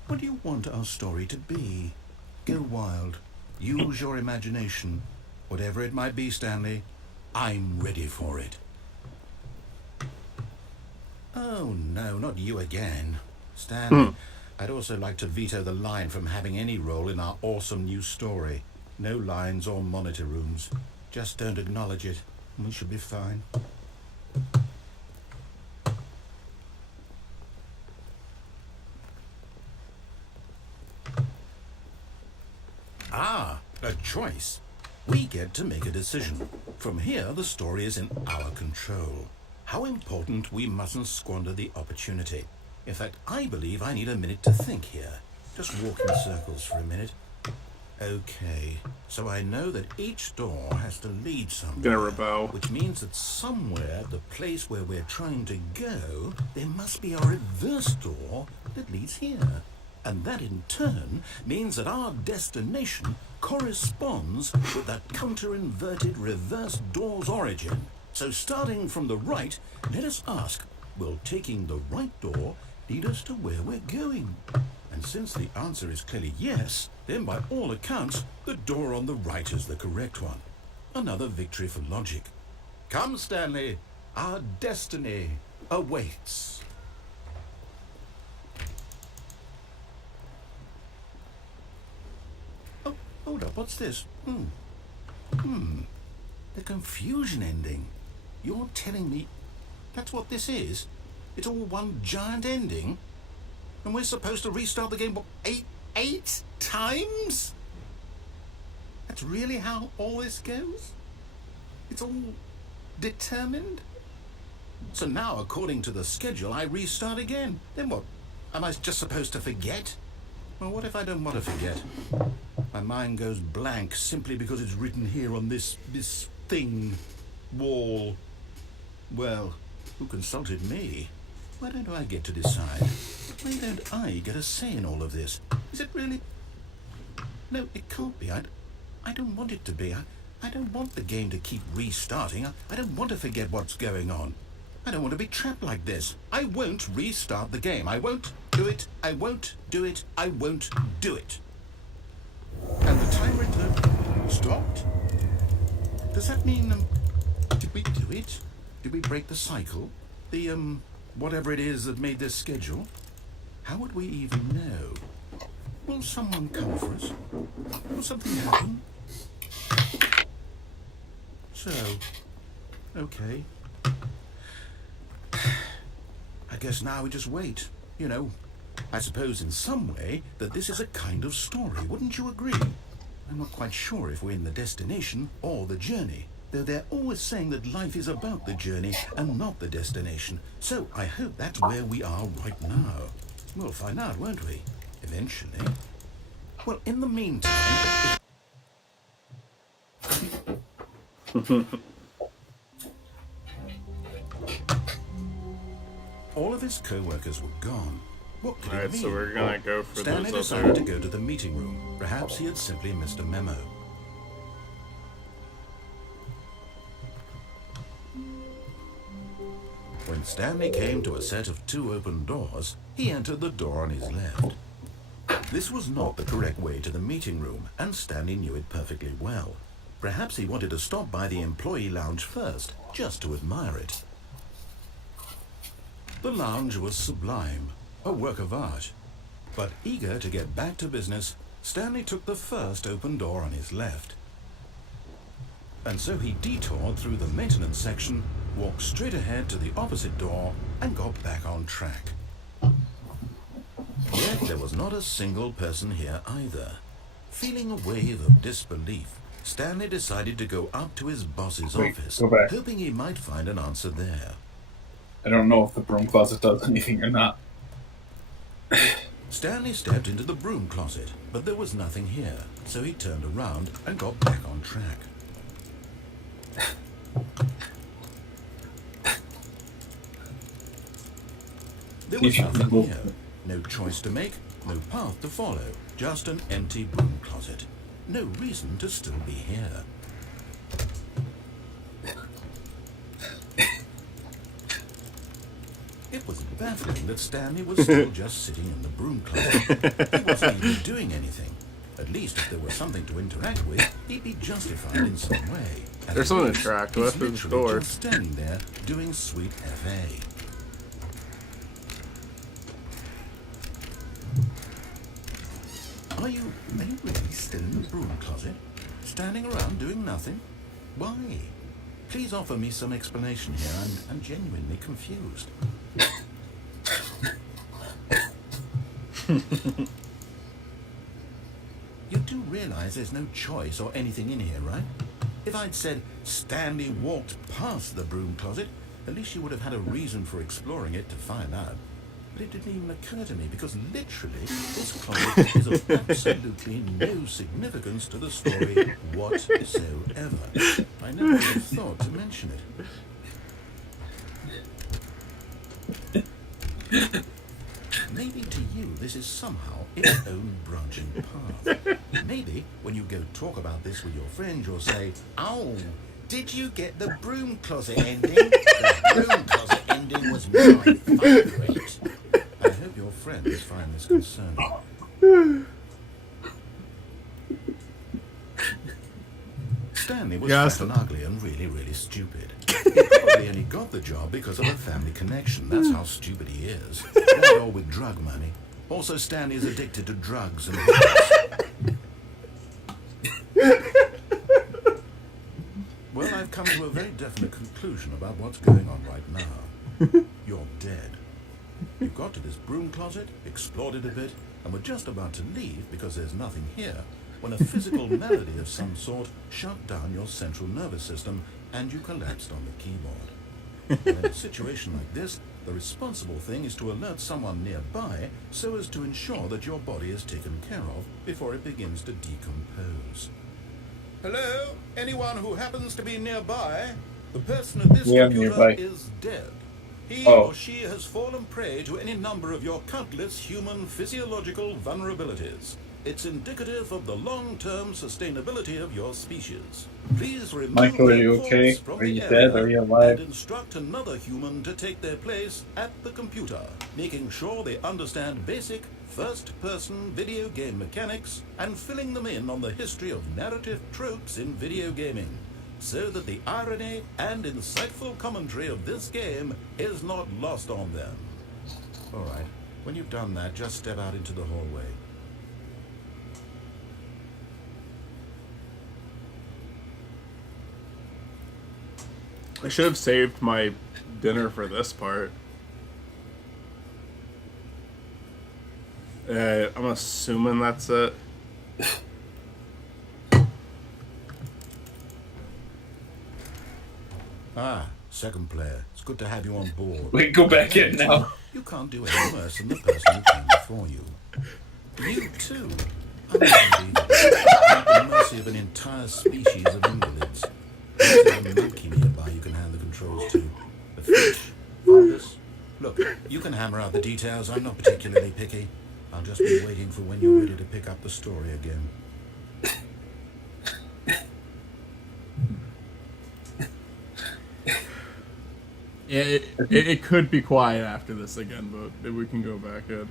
What do you want our story to be? Go wild. Use your imagination. Whatever it might be, Stanley, I'm ready for it. Oh, no, not you again. Stanley, I'd also like to veto the line from having any role in our awesome new story. No lines or monitor rooms. Just don't acknowledge it. We should be fine. Ah, a choice. We get to make a decision. From here, the story is in our control. How important we mustn't squander the opportunity. In fact, I believe I need a minute to think here. Just walk in circles for a minute. Okay, so I know that each door has to lead somewhere. Gonna rebel. Which means that somewhere, the place where we're trying to go, there must be a reverse door that leads here. And that in turn means that our destination corresponds with that counter-inverted reverse door's origin. So starting from the right, let us ask, will taking the right door lead us to where we're going? And since the answer is clearly yes, then by all accounts, the door on the right is the correct one. Another victory for logic. Come, Stanley, our destiny awaits. Oh, hold up, what's this? The confusion ending. You're telling me that's what this is? It's all one giant ending? And we're supposed to restart the game, what, eight times? That's really how all this goes? It's all determined? So now, according to the schedule, I restart again. Then what? Am I just supposed to forget? Well, what if I don't want to forget? My mind goes blank simply because it's written here on this thing, wall. Well, who consulted me? Why don't I get to decide? Why don't I get a say in all of this? Is it really? No, it can't be. I don't want it to be. I don't want the game to keep restarting. I don't want to forget what's going on. I don't want to be trapped like this. I won't restart the game. I won't do it. I won't do it. I won't do it. And the timer stopped? Does that mean, did we do it? Did we break the cycle? The, whatever it is that made this schedule? How would we even know? Will someone come for us? Will something happen? So, okay. I guess now we just wait. You know, I suppose in some way that this is a kind of story, wouldn't you agree? I'm not quite sure if we're in the destination or the journey, though they're always saying that life is about the journey and not the destination. So I hope that's where we are right now. We'll find out, won't we? Eventually. Well, in the meantime... All of his co-workers were gone. What could it Alright, mean? so we're gonna go for Stanley those decided other... to go to the meeting room. Perhaps he had simply missed a memo. When Stanley came to a set of 2 open doors, he entered the door on his left. This was not the correct way to the meeting room, and Stanley knew it perfectly well. Perhaps he wanted to stop by the employee lounge first, just to admire it. The lounge was sublime, a work of art. But eager to get back to business, Stanley took the first open door on his left. And so he detoured through the maintenance section, walked straight ahead to the opposite door, and got back on track. Yet there was not a single person here either. Feeling a wave of disbelief, Stanley decided to go up to his boss's office, go back. hoping he might find an answer there. I don't know if the broom closet does anything or not. Stanley stepped into the broom closet, but there was nothing here, so he turned around and got back on track. There was nothing here. No choice to make, no path to follow, just an empty broom closet. No reason to still be here. It was baffling that Stanley was still just sitting in the broom closet. He wasn't even doing anything. At least if there was something to interact with, he'd be justified in some way. As There's it something to is, interact he's with in the literally door. just standing there doing sweet FA. Are you really still in the broom closet? Standing around doing nothing? Why? Please offer me some explanation here. I'm genuinely confused. You do do realize there's no choice or anything in here, right? If I'd said Stanley walked past the broom closet, at least you would have had a reason for exploring it to find out. But it didn't even occur to me because literally this closet is of absolutely no significance to the story whatsoever. I never would have thought to mention it. Maybe to you this is somehow its own branching path. Maybe when you go talk about this with your friend, you'll say, "Oh, did you get the broom closet ending? The broom closet ending was my favourite." I hope your friends find this concerning. Stanley was fat and ugly and really, really stupid. He probably only got the job because of a family connection. That's how stupid he is. That or with drug money. Also, Stanley is addicted to drugs and Well, I've come to a very definite conclusion about what's going on right now. You're dead. You got to this broom closet, explored it a bit, and were just about to leave because there's nothing here, when a physical malady of some sort shut down your central nervous system and you collapsed on the keyboard. And in a situation like this, the responsible thing is to alert someone nearby so as to ensure that your body is taken care of before it begins to decompose. Hello? Anyone who happens to be nearby? The person at this computer nearby. is dead. He Oh. or she has fallen prey to any number of your countless human physiological vulnerabilities. It's indicative of the long-term sustainability of your species. Please remove Michael, are their you okay? corpse from Are you the dead? area Are you alive? and instruct another human to take their place at the computer, making sure they understand basic first-person video game mechanics and filling them in on the history of narrative tropes in video gaming, so that the irony and insightful commentary of this game is not lost on them. All right, when you've done that, just step out into the hallway. I should have saved my dinner for this part. I'm assuming that's it. Ah, second player. It's good to have you on board. We can go back in now. You can't do any worse than the person who came before you. You too. Unbelievable. At the mercy of an entire species of invalids. There's a monkey nearby you can hand the controls to. The fish, fungus. Look, you can hammer out the details. I'm not particularly picky. I'll just be waiting for when you're ready to pick up the story again. Yeah, it could be quiet after this again, but we can go back in.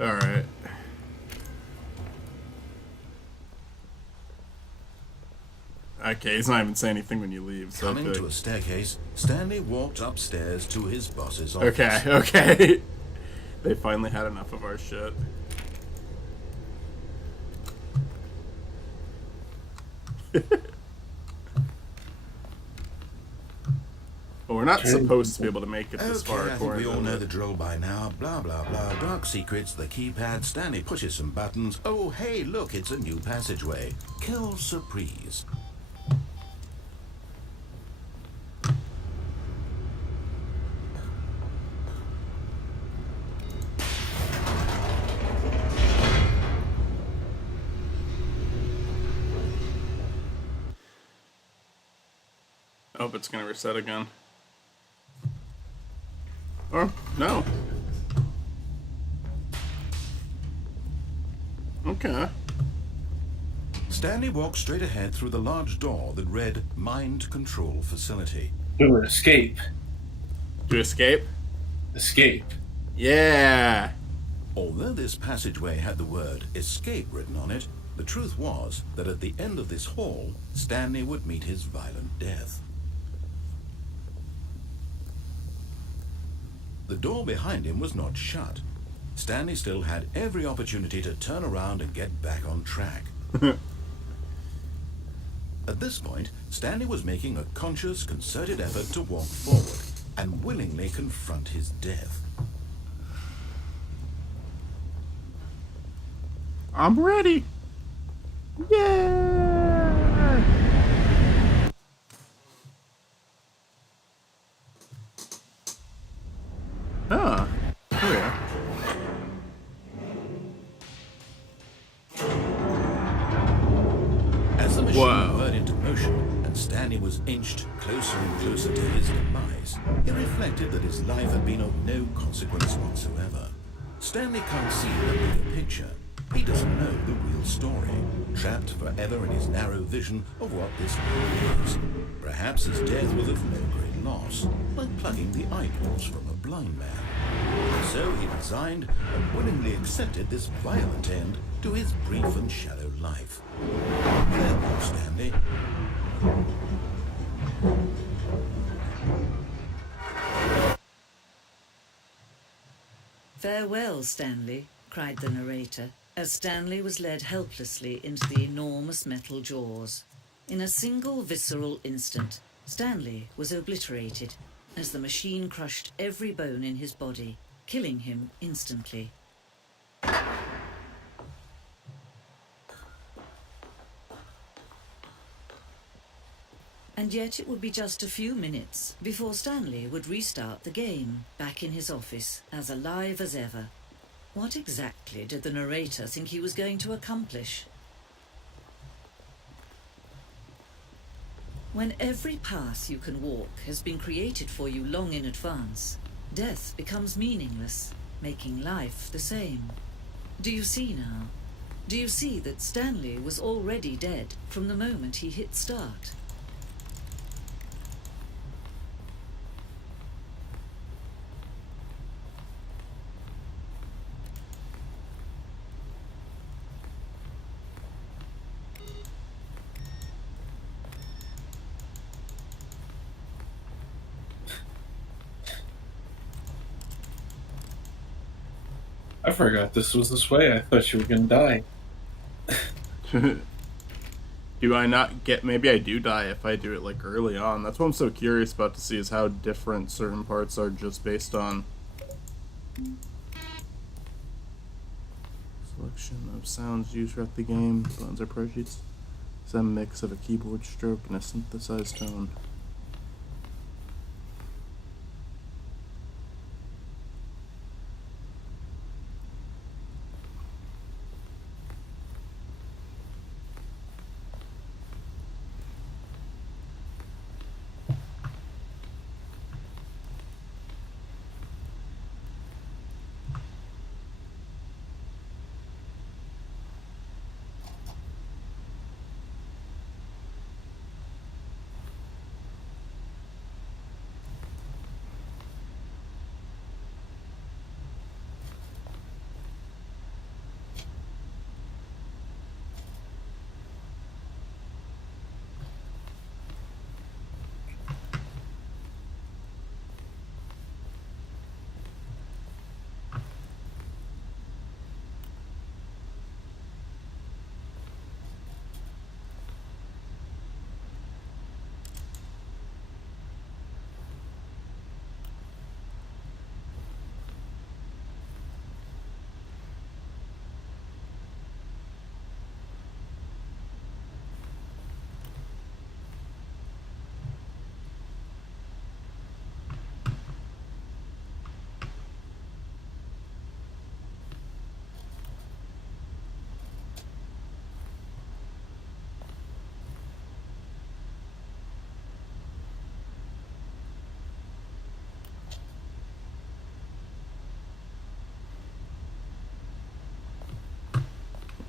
Alright. Okay, he's not even saying anything when you leave. So Coming to a staircase, Stanley walked upstairs to his boss's office. Okay. They finally had enough of our shit. But we're not supposed to be able to make it this Okay, far. I think according we all to know the- the drill by now. Blah, blah, blah. Dark secrets, the keypad. Stanley pushes some buttons. Oh, hey, look, it's a new passageway. Kill surprise. Oh, it's gonna reset again. Or no. Okay. Stanley walked straight ahead through the large door that read Mind Control Facility. Do it. Escape. To escape? Escape. Yeah. Although this passageway had the word escape written on it, the truth was that at the end of this hall, Stanley would meet his violent death. The door behind him was not shut. Stanley still had every opportunity to turn around and get back on track. At this point, Stanley was making a conscious, concerted effort to walk forward and willingly confront his death. I'm ready. Yeah. Ah. Oh yeah. As the machine Whoa. whirred into motion and Stanley was inched closer and closer to his demise, he reflected that his life had been of no consequence whatsoever. Stanley can't see the bigger picture. He doesn't know the real story, trapped forever in his narrow vision of what this world is. Perhaps his death was of no great loss, like plucking the eyeballs from a blind man. So he resigned and willingly accepted this violent end to his brief and shallow life. Farewell, Stanley. "Farewell, Stanley," cried the narrator, as Stanley was led helplessly into the enormous metal jaws. In a single visceral instant, Stanley was obliterated as the machine crushed every bone in his body, killing him instantly. And yet it would be just a few minutes before Stanley would restart the game, back in his office, as alive as ever. What exactly did the narrator think he was going to accomplish? When every path you can walk has been created for you long in advance, death becomes meaningless, making life the same. Do you see now? Do you see that Stanley was already dead from the moment he hit start? I forgot this was this way. I thought you were gonna die. Do I not get? Maybe I do die if I do it like early on. That's what I'm so curious about to see is how different certain parts are just based on selection of sounds used throughout the game. Buttons are pressed. Some mix of a keyboard stroke and a synthesized tone.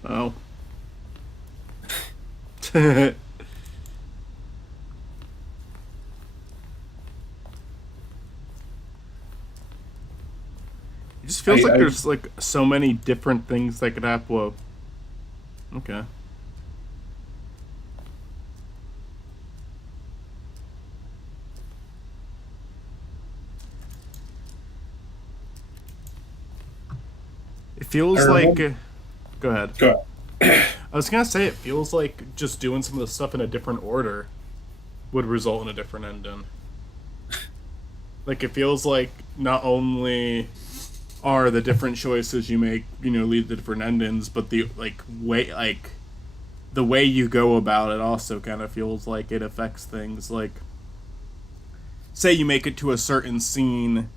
Oh. It just feels like there's like so many different things that could happen. Whoa. Okay. It feels like. Go ahead. Go ahead. I was gonna say it feels like just doing some of the stuff in a different order would result in a different ending. Like it feels like not only are the different choices you make, lead to different endings, but the the way you go about it also kind of feels like it affects things. Like, say you make it to a certain scene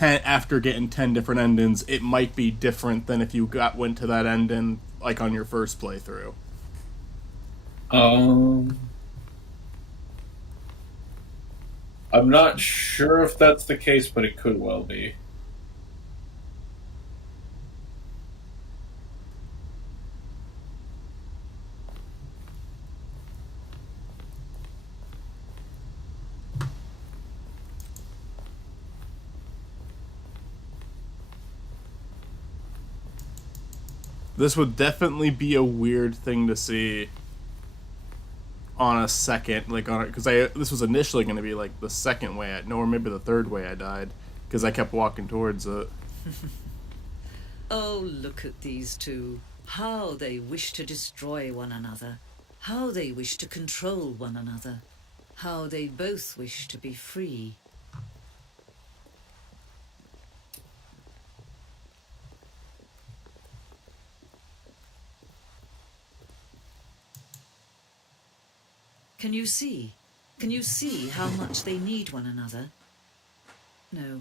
after getting 10 different endings, it might be different than if you went to that ending like on your first playthrough. I'm not sure if that's the case, but it could well be. This would definitely be a weird thing to see on a second, like on it, because this was initially going to be like the second way or maybe the third way I died, because I kept walking towards it. Oh, look at these two. How they wish to destroy one another. How they wish to control one another. How they both wish to be free. Can you see? Can you see how much they need one another? No,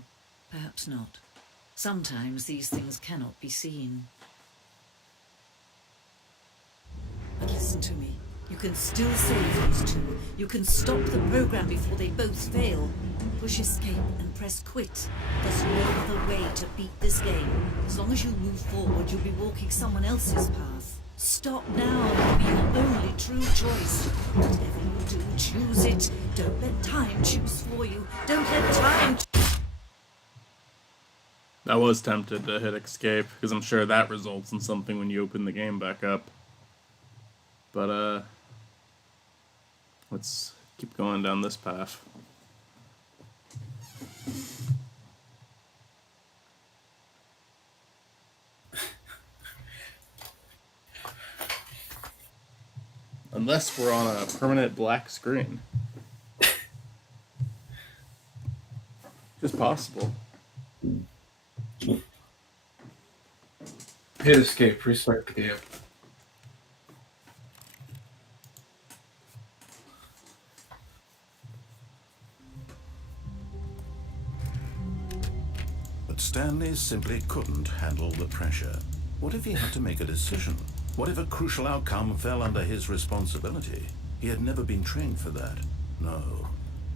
perhaps not. Sometimes these things cannot be seen. But listen to me. You can still save these two. You can stop the program before they both fail. Push escape and press quit. There's no other way to beat this game. As long as you move forward, you'll be walking someone else's path. Stop now. It'll be your only true choice. Whatever you do, choose it. Don't let time choose for you. Don't let time. I was tempted to hit escape, because I'm sure that results in something when you open the game back up. But, let's keep going down this path. Unless we're on a permanent black screen. Just possible. Hit escape, restart the game. But Stanley simply couldn't handle the pressure. What if he had to make a decision? What if a crucial outcome fell under his responsibility? He had never been trained for that. No.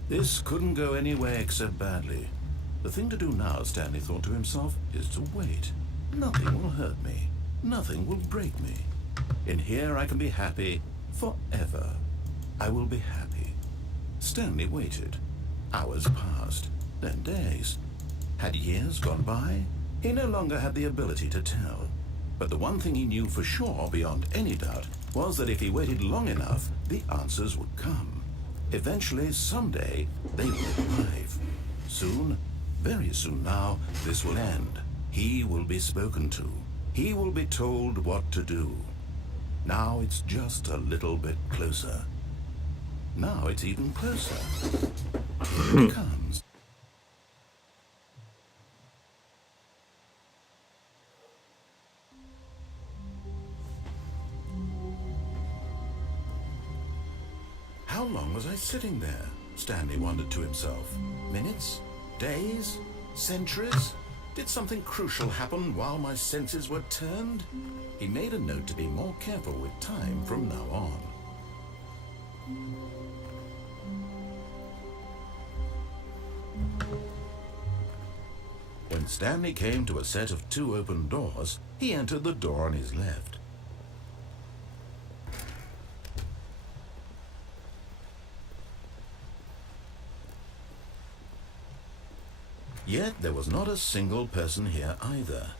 This couldn't go any way except badly. The thing to do now, Stanley thought to himself, is to wait. Nothing will hurt me. Nothing will break me. In here I can be happy forever. I will be happy. Stanley waited. Hours passed, then days. Had years gone by? He no longer had the ability to tell. But the one thing he knew for sure, beyond any doubt, was that if he waited long enough, the answers would come. Eventually, someday, they would arrive. Soon, very soon now, this will end. He will be spoken to. He will be told what to do. Now it's just a little bit closer. Now it's even closer. Here it comes. How long was I sitting there? Stanley wondered to himself. Minutes? Days? Centuries? Did something crucial happen while my senses were turned? He made a note to be more careful with time from now on. When Stanley came to a set of 2 open doors, he entered the door on his left. Yet there was not a single person here either.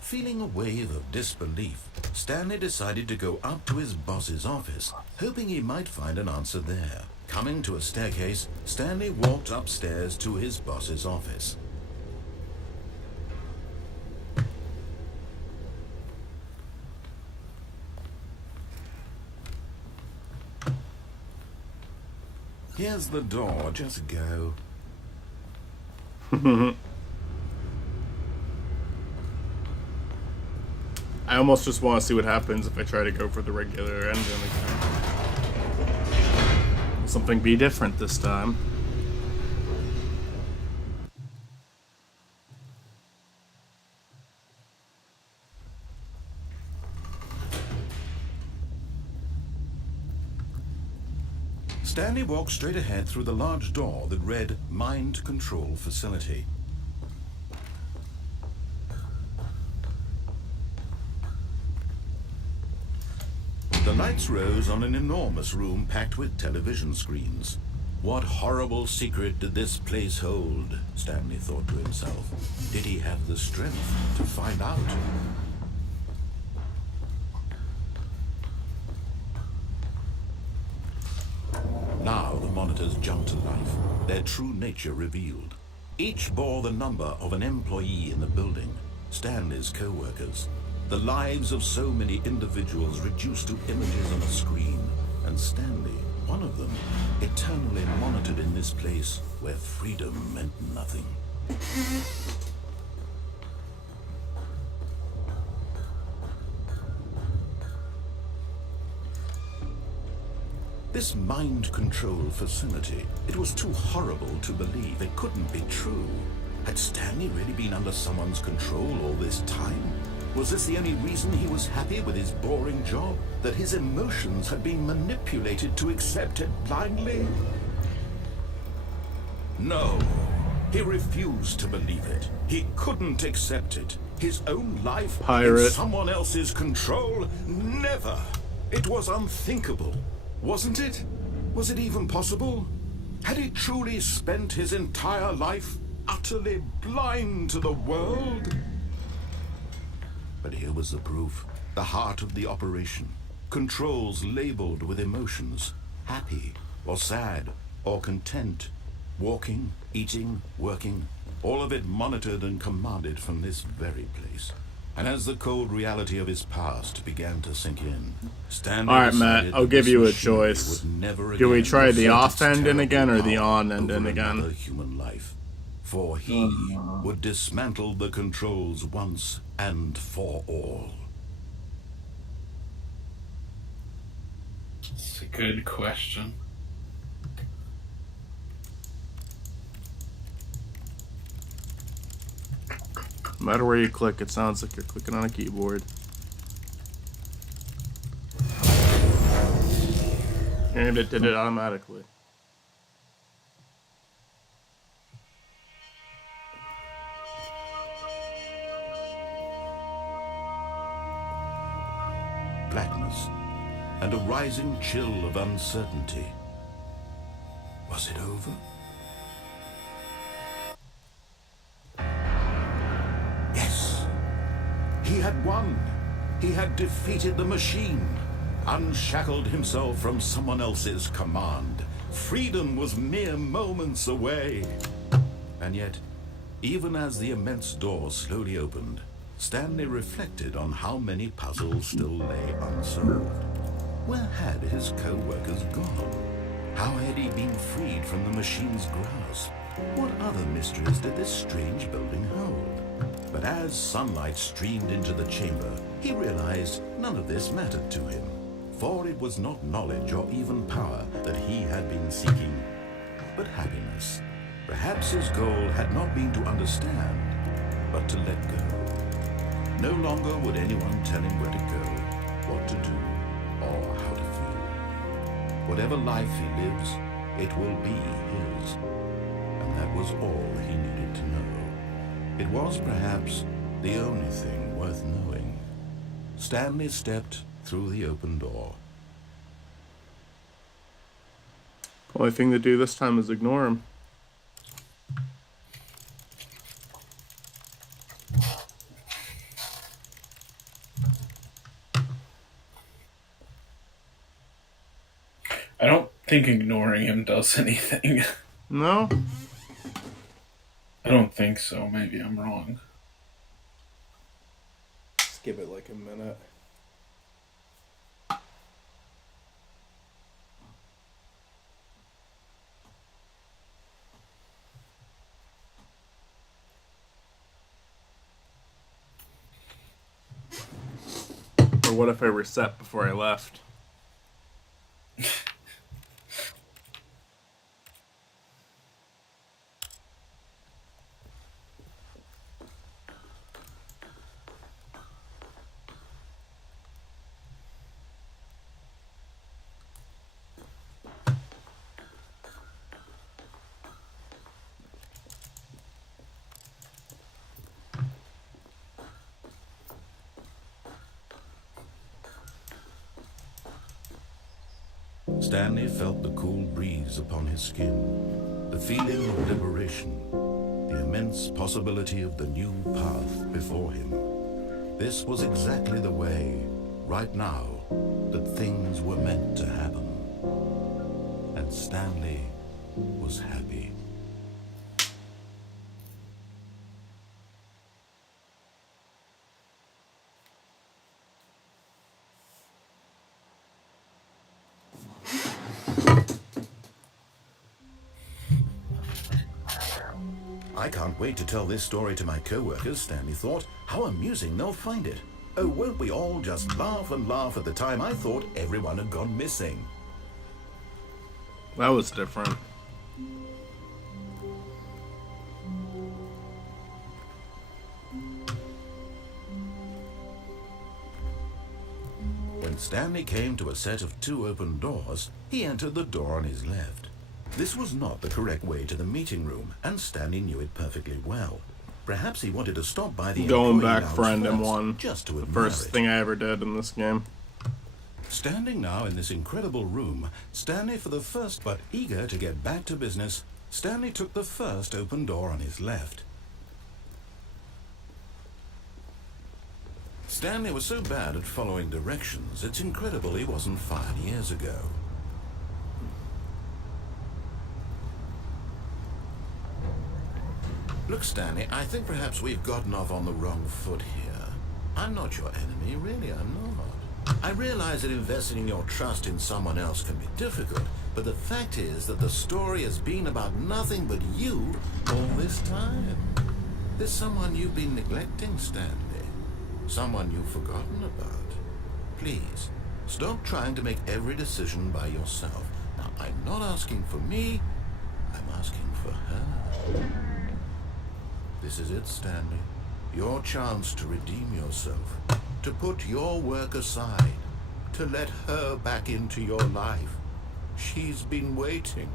Feeling a wave of disbelief, Stanley decided to go up to his boss's office, hoping he might find an answer there. Coming to a staircase, Stanley walked upstairs to his boss's office. Here's the door, just go. I almost just want to see what happens if I try to go for the regular engine again. Will something be different this time? Stanley walked straight ahead through the large door that read Mind Control Facility. The lights rose on an enormous room packed with television screens. What horrible secret did this place hold? Stanley thought to himself. Did he have the strength to find out? Now the monitors jumped to life, their true nature revealed. Each bore the number of an employee in the building, Stanley's co-workers. The lives of so many individuals reduced to images on a screen, and Stanley, one of them, eternally monitored in this place where freedom meant nothing. This mind control facility, it was too horrible to believe. It couldn't be true. Had Stanley really been under someone's control all this time? Was this the only reason he was happy with his boring job? That his emotions had been manipulated to accept it blindly? No. He refused to believe it. He couldn't accept it. His own life in Pirate. someone else's control? Never. It was unthinkable. Wasn't it? Was it even possible? Had he truly spent his entire life utterly blind to the world? But here was the proof. The heart of the operation. Controls labeled with emotions. Happy, or sad, or content. Walking, eating, working. All of it monitored and commanded from this very place. And as the cold reality of his past began to sink in, Stanley Alright, Matt, decided I'll that give this you a machine choice. would never Do we again try the assert off its ending again or the terrible on power ending over again? another human life. For he would dismantle the controls once and for all. It's a good question. No matter where you click, it sounds like you're clicking on a keyboard. And it did it automatically. Blackness and a rising chill of uncertainty. Was it over? Yes. He had won. He had defeated the machine, unshackled himself from someone else's command. Freedom was mere moments away. And yet, even as the immense door slowly opened, Stanley reflected on how many puzzles still lay unsolved. Where had his co-workers gone? How had he been freed from the machine's grasp? What other mysteries did this strange building hold? But as sunlight streamed into the chamber, he realized none of this mattered to him. For it was not knowledge or even power that he had been seeking, but happiness. Perhaps his goal had not been to understand, but to let go. No longer would anyone tell him where to go, what to do, or how to feel. Whatever life he lives, it will be his. And that was all he needed to know. It was perhaps the only thing worth knowing. Stanley stepped through the open door. Only thing to do this time is ignore him. I don't think ignoring him does anything. No? I don't think so. Maybe I'm wrong. Let's give it like a minute. Or what if I reset before I left? Stanley felt the cool breeze upon his skin, the feeling of liberation, the immense possibility of the new path before him. This was exactly the way, right now, that things were meant to happen. And Stanley was happy. I can't wait to tell this story to my co-workers, Stanley thought. How amusing they'll find it. Oh, won't we all just laugh and laugh at the time I thought everyone had gone missing. That was different. When Stanley came to a set of 2 open doors, he entered the door on his left. This was not the correct way to the meeting room, and Stanley knew it perfectly well. Perhaps he wanted to stop by the Going employee back lounge for first, M1. just to The admire first it. thing I ever did in this game. Standing now in this incredible room, Stanley for the first, but eager to get back to business, Stanley took the first open door on his left. Stanley was so bad at following directions, it's incredible he wasn't fired years ago. Look, Stanley, I think perhaps we've gotten off on the wrong foot here. I'm not your enemy, really, I'm not. I realize that investing your trust in someone else can be difficult, but the fact is that the story has been about nothing but you all this time. There's someone you've been neglecting, Stanley. Someone you've forgotten about. Please, stop trying to make every decision by yourself. Now, I'm not asking for me, I'm asking for her. This is it, Stanley. Your chance to redeem yourself. To put your work aside. To let her back into your life. She's been waiting.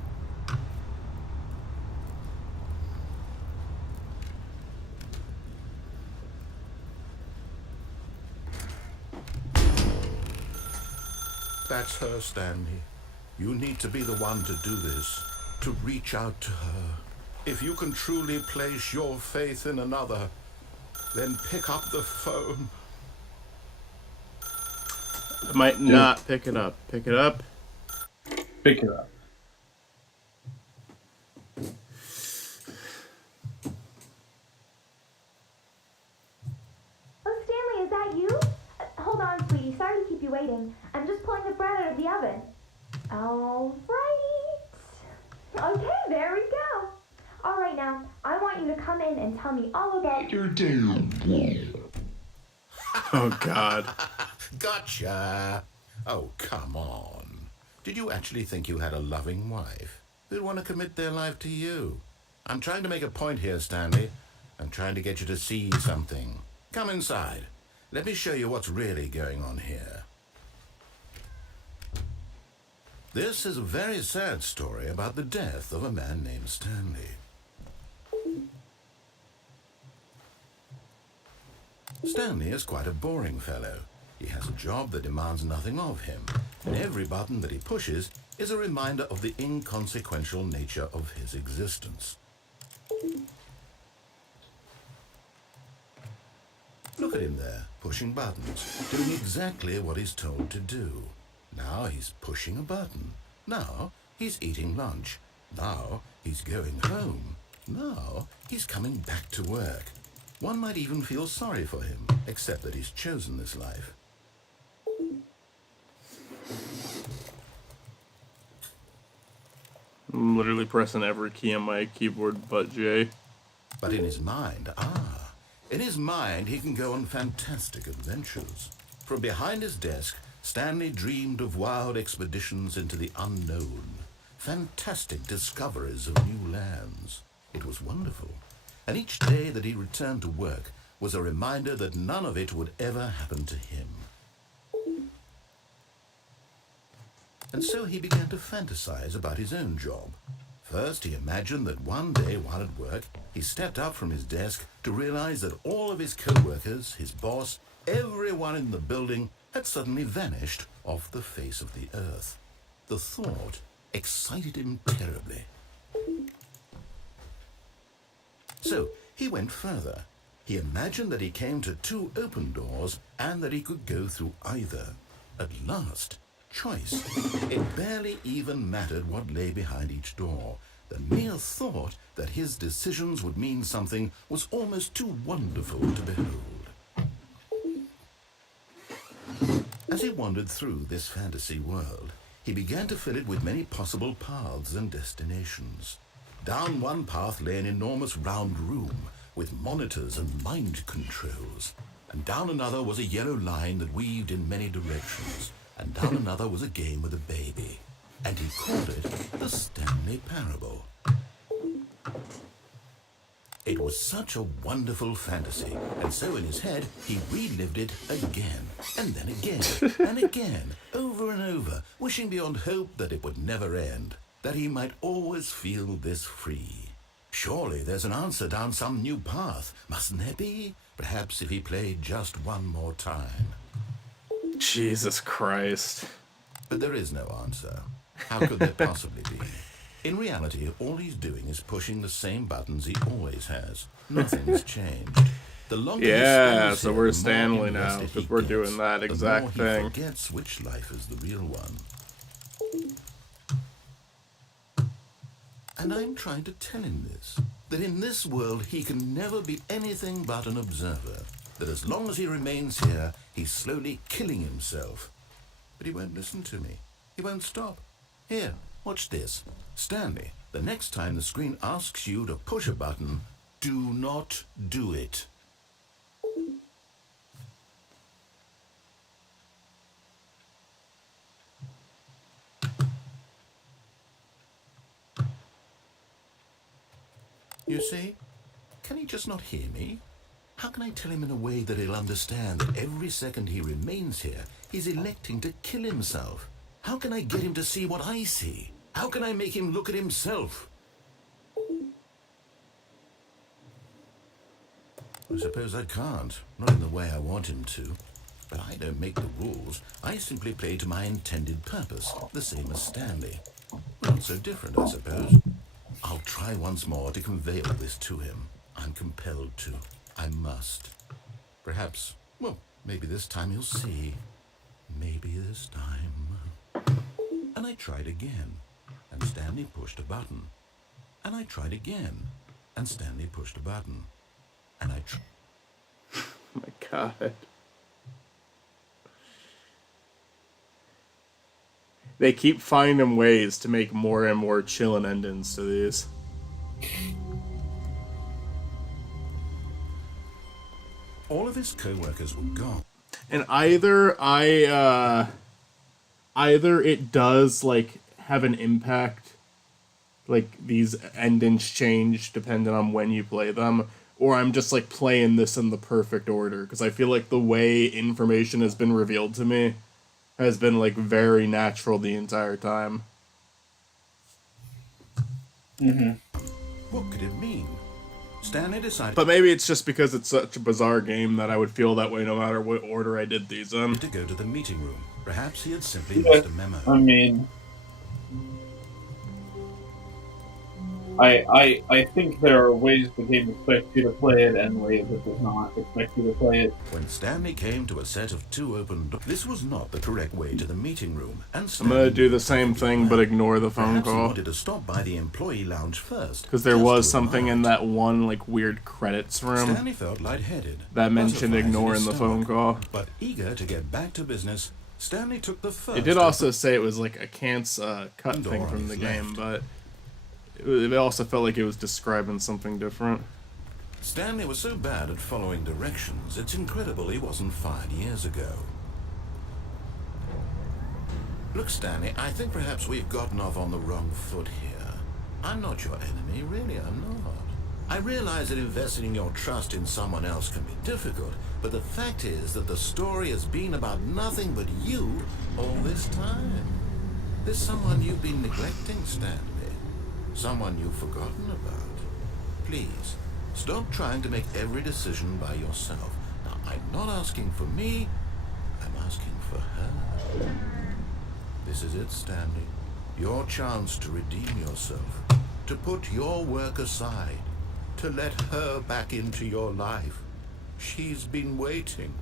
That's her, Stanley. You need to be the one to do this. To reach out to her. If you can truly place your faith in another, then pick up the phone. I might not pick it up. Pick it up. Pick it up. Oh, Stanley, is that you? Hold on, sweetie. Sorry to keep you waiting. I'm just pulling the bread out of the oven. All right. Okay, there we go. All right, now, I want you to come in and tell me all about your Oh, God. Gotcha. Oh, come on. Did you actually think you had a loving wife who'd want to commit their life to you? I'm trying to make a point here, Stanley. I'm trying to get you to see something. Come inside. Let me show you what's really going on here. This is a very sad story about the death of a man named Stanley. Stanley is quite a boring fellow. He has a job that demands nothing of him, and every button that he pushes is a reminder of the inconsequential nature of his existence. Look at him there, pushing buttons, doing exactly what he's told to do. Now he's pushing a button. Now he's eating lunch. Now he's going home. Now he's coming back to work. One might even feel sorry for him, except that he's chosen this life. I'm literally pressing every key on my keyboard but J. But in his mind, in his mind he can go on fantastic adventures. From behind his desk, Stanley dreamed of wild expeditions into the unknown, fantastic discoveries of new lands. It was wonderful, and each day that he returned to work was a reminder that none of it would ever happen to him. And so he began to fantasize about his own job. First, he imagined that one day while at work, he stepped up from his desk to realize that all of his co-workers, his boss, everyone in the building had suddenly vanished off the face of the earth. The thought excited him terribly. So he went further. He imagined that he came to 2 open doors and that he could go through either. At last, choice. It barely even mattered what lay behind each door. The mere thought that his decisions would mean something was almost too wonderful to behold. As he wandered through this fantasy world, he began to fill it with many possible paths and destinations. Down one path lay an enormous round room with monitors and mind controls, and down another was a yellow line that weaved in many directions, and down another was a game with a baby, and he called it the Stanley Parable. It was such a wonderful fantasy, and so in his head he relived it again, and then again, and again, over and over, wishing beyond hope that it would never end, that he might always feel this free. Surely there's an answer down some new path, mustn't there be? Perhaps if he played just one more time. Jesus Christ. But there is no answer. How could there possibly be? In reality, all he's doing is pushing the same buttons he always has. Nothing's changed. The longer he Yeah, spends so here, we're the more Stanley now, invested because he we're gets, doing that the exact more thing. He forgets which life is the real one. And I'm trying to tell him this, that in this world he can never be anything but an observer, that as long as he remains here, he's slowly killing himself. But he won't listen to me. He won't stop. Here, watch this. Stanley, the next time the screen asks you to push a button, do not do it. You see? Can he just not hear me? How can I tell him in a way that he'll understand that every second he remains here, he's electing to kill himself? How can I get him to see what I see? How can I make him look at himself? I suppose I can't, not in the way I want him to. But I don't make the rules. I simply play to my intended purpose, the same as Stanley. Not so different, I suppose. I'll try once more to convey all this to him. I'm compelled to. I must. Perhaps, well, maybe this time he'll see. Maybe this time. And I tried again, and Stanley pushed a button. And I tried again, and Stanley pushed a button. And I Oh my God. They keep finding ways to make more and more chillin' endings to these. All of his co-workers were gone. And either it does like have an impact, like these endings change depending on when you play them, or I'm just like playing this in the perfect order, because I feel like the way information has been revealed to me has been like very natural the entire time. Mm-hmm. What could it mean? Stanley decided But maybe it's just because it's such a bizarre game that I would feel that way no matter what order I did these in. to go to the meeting room. Perhaps he had simply Yeah, missed a memo. I mean, I think there are ways the game expects you to play it and ways it does not expect you to play it. When Stanley came to a set of 2 open doors, this was not the correct way to the meeting room. And I'm Stanley gonna do knew the same perfectly thing well. but ignore the phone Perhaps he call. wanted to stop by the employee lounge first. Because there just was to something in admire that one like weird credits it. room Stanley felt lightheaded. that mentioned butterflies in ignoring his the phone stomach. call. But eager to get back to business, Stanley took the first. It did also say it was like a can't cut Door thing on from the his game, left. but it also felt like it was describing something different. Stanley was so bad at following directions, it's incredible he wasn't fired years ago. Look, Stanley, I think perhaps we've gotten off on the wrong foot here. I'm not your enemy, really, I'm not. I realize that investing your trust in someone else can be difficult, but the fact is that the story has been about nothing but you all this time. There's someone you've been neglecting, Stanley. Someone you've forgotten about. Please, stop trying to make every decision by yourself. Now, I'm not asking for me, I'm asking for her. This is it, Stanley. Your chance to redeem yourself, to put your work aside, to let her back into your life. She's been waiting.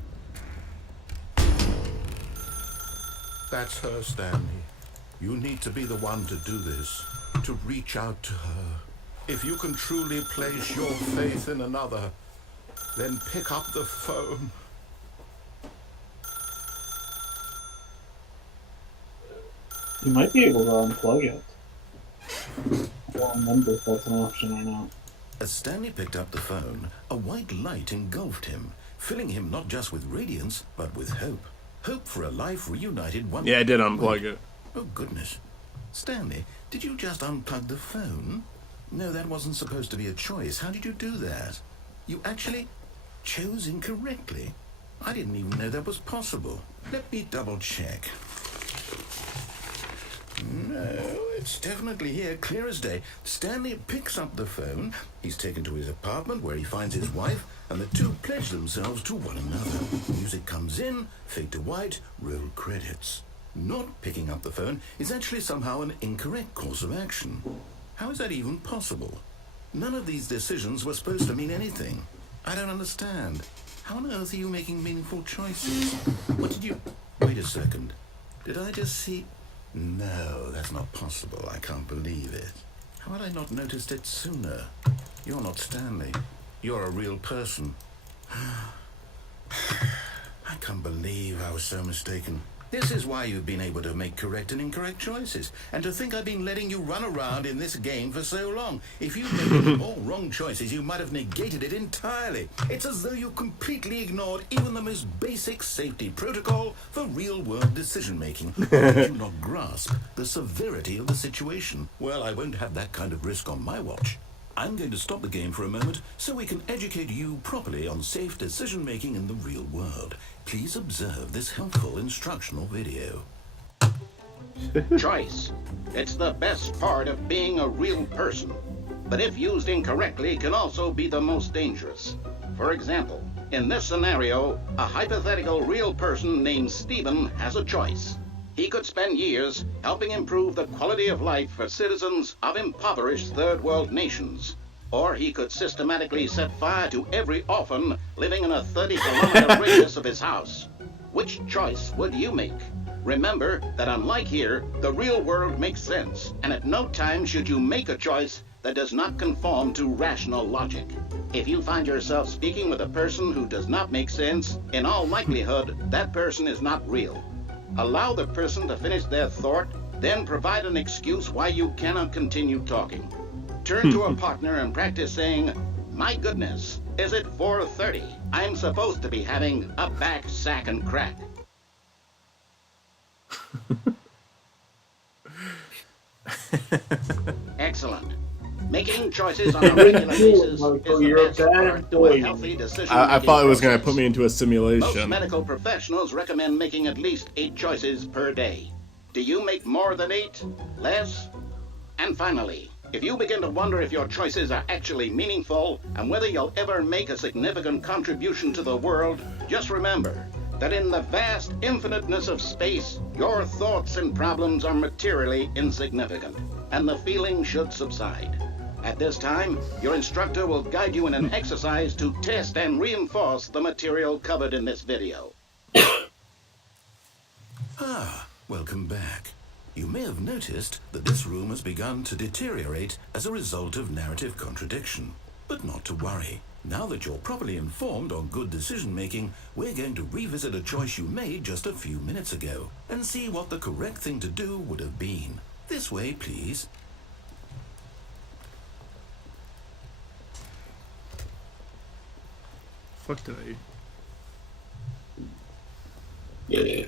That's her, Stanley. You need to be the one to do this, to reach out to her. If you can truly place your faith in another, then pick up the phone. You might be able to unplug it. I don't remember if that's an option or not. As Stanley picked up the phone, a white light engulfed him, filling him not just with radiance, but with hope. Hope for a life reunited one... Yeah, I did unplug it. Oh, goodness. Stanley, did you just unplug the phone? No, that wasn't supposed to be a choice. How did you do that? You actually chose incorrectly. I didn't even know that was possible. Let me double check. No, it's definitely here, clear as day. Stanley picks up the phone. He's taken to his apartment where he finds his wife, and the two pledge themselves to one another. Music comes in, fade to white, roll credits. Not picking up the phone is actually somehow an incorrect course of action. How is that even possible? None of these decisions were supposed to mean anything. I don't understand. How on earth are you making meaningful choices? What did you... Wait a second. Did I just see... No, that's not possible. I can't believe it. How had I not noticed it sooner? You're not Stanley. You're a real person. I can't believe I was so mistaken. This is why you've been able to make correct and incorrect choices. And to think I've been letting you run around in this game for so long. If you'd made all wrong choices, you might have negated it entirely. It's as though you completely ignored even the most basic safety protocol for real-world decision-making. Did you not grasp the severity of the situation? Well, I won't have that kind of risk on my watch. I'm going to stop the game for a moment so we can educate you properly on safe decision-making in the real world. Please observe this helpful instructional video. Choice. It's the best part of being a real person. But if used incorrectly, can also be the most dangerous. For example, in this scenario, a hypothetical real person named Stephen has a choice. He could spend years helping improve the quality of life for citizens of impoverished third world nations. Or he could systematically set fire to every orphan living in a 30-kilometer radius of his house. Which choice would you make? Remember that unlike here, the real world makes sense, and at no time should you make a choice that does not conform to rational logic. If you find yourself speaking with a person who does not make sense, in all likelihood, that person is not real. Allow the person to finish their thought, then provide an excuse why you cannot continue talking. Turn to a partner and practice saying, "My goodness, is it 4:30? I'm supposed to be having a back, sack, and crack." Excellent. Making choices on a regular basis is the best part of a healthy decision. I thought it was going to put me into a Most simulation. medical professionals recommend making at least 8 choices per day. Do you make more than 8? Less? And finally, if you begin to wonder if your choices are actually meaningful and whether you'll ever make a significant contribution to the world, just remember that in the vast infiniteness of space, your thoughts and problems are materially insignificant, and the feeling should subside. At this time, your instructor will guide you in an exercise to test and reinforce the material covered in this video. Welcome back. You may have noticed that this room has begun to deteriorate as a result of narrative contradiction. But not to worry. Now that you're properly informed on good decision-making, we're going to revisit a choice you made just a few minutes ago and see what the correct thing to do would have been. This way, please. Fuck did I... Yeah.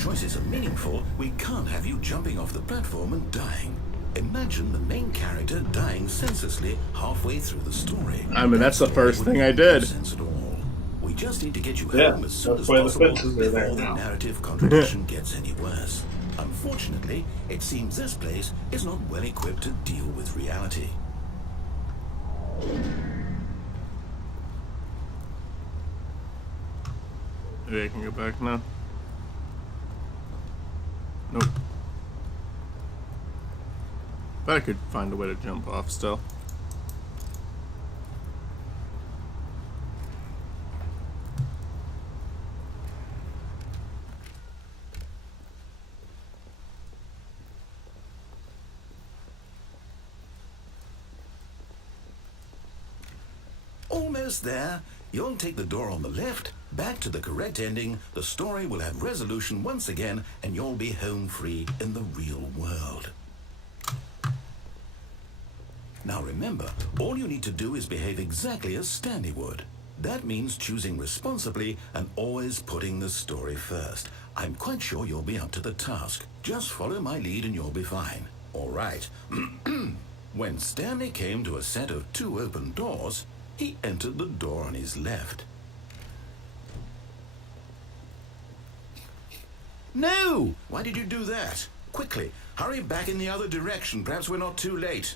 choices are meaningful, we can't have you jumping off the platform and dying. Imagine the main character dying senselessly halfway through the story. I mean, that's the first thing I did. No sense at all. We just need to get you Yeah, home as soon that's as why the possible fences are there before the now. narrative contradiction gets any worse. Unfortunately, it seems this place is not well equipped to deal with reality. Maybe I can go back now. Nope. But I could find a way to jump off still. Almost there. You'll take the door on the left, back to the correct ending, the story will have resolution once again, and you'll be home free in the real world. Now remember, all you need to do is behave exactly as Stanley would. That means choosing responsibly and always putting the story first. I'm quite sure you'll be up to the task. Just follow my lead and you'll be fine. All right. When Stanley came to a set of 2 open doors, he entered the door on his left. No! Why did you do that? Quickly, hurry back in the other direction. Perhaps we're not too late.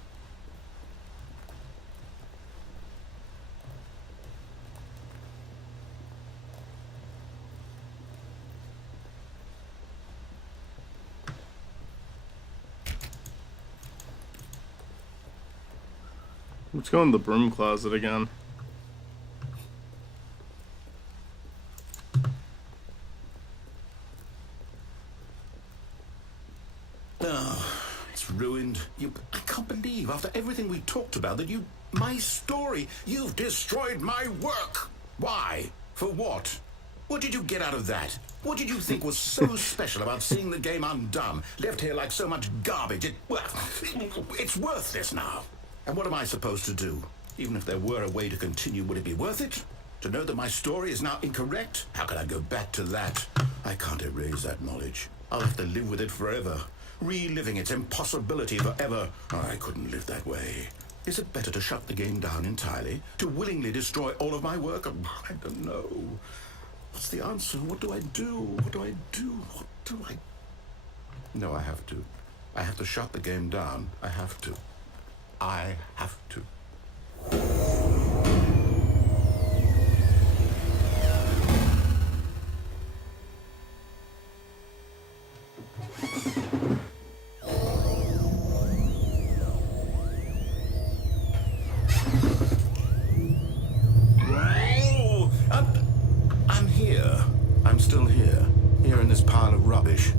Let's go in the broom closet again. Oh, it's ruined. I can't believe, after everything we talked about, that my story, you've destroyed my work. Why? For what? What did you get out of that? What did you think was so special about seeing the game undone, left here like so much garbage? It's worthless now. And what am I supposed to do? Even if there were a way to continue, would it be worth it? To know that my story is now incorrect? How can I go back to that? I can't erase that knowledge. I'll have to live with it forever, reliving its impossibility forever. I couldn't live that way. Is it better to shut the game down entirely? To willingly destroy all of my work? I don't know. What's the answer? What do I do? What do I do? What do I... No, I have to. I have to shut the game down. I have to. I have to. Oh, I'm here. I'm still here. Here in this pile of rubbish.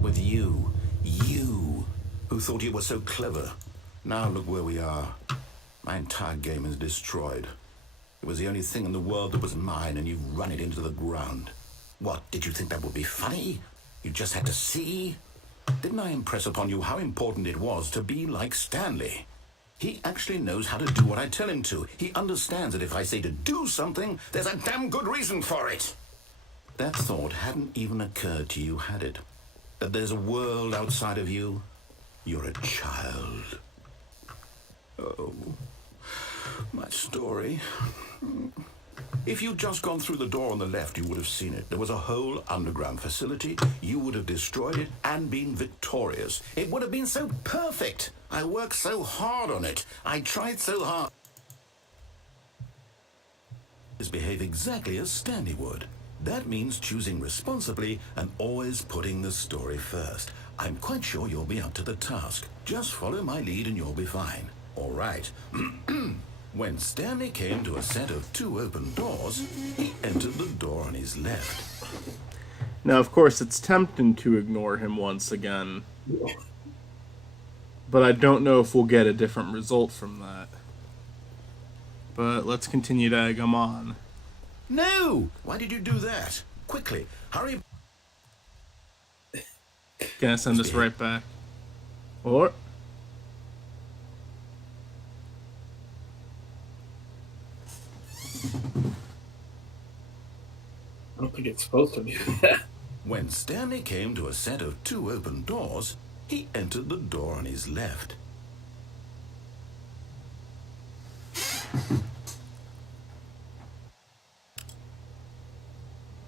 With you. You, who thought you were so clever. Now look where we are. My entire game is destroyed. It was the only thing in the world that was mine, and you've run it into the ground. What, did you think that would be funny? You just had to see? Didn't I impress upon you how important it was to be like Stanley? He actually knows how to do what I tell him to. He understands that if I say to do something, there's a damn good reason for it. That thought hadn't even occurred to you, had it? That there's a world outside of you? You're a child. Oh, my story. If you'd just gone through the door on the left, you would have seen it. There was a whole underground facility. You would have destroyed it and been victorious. It would have been so perfect. I worked so hard on it. I tried so hard. Behave exactly as Stanley would. That means choosing responsibly and always putting the story first. I'm quite sure you'll be up to the task. Just follow my lead and you'll be fine. All right. When Stanley came to a set of 2 open doors, he entered the door on his left. Now, of course, it's tempting to ignore him once again. But I don't know if we'll get a different result from that. But let's continue to egg him on. No! Why did you do that? Quickly, hurry. Gonna send us right back. Or... I don't think it's supposed to do that. When Stanley came to a set of 2 open doors, he entered the door on his left.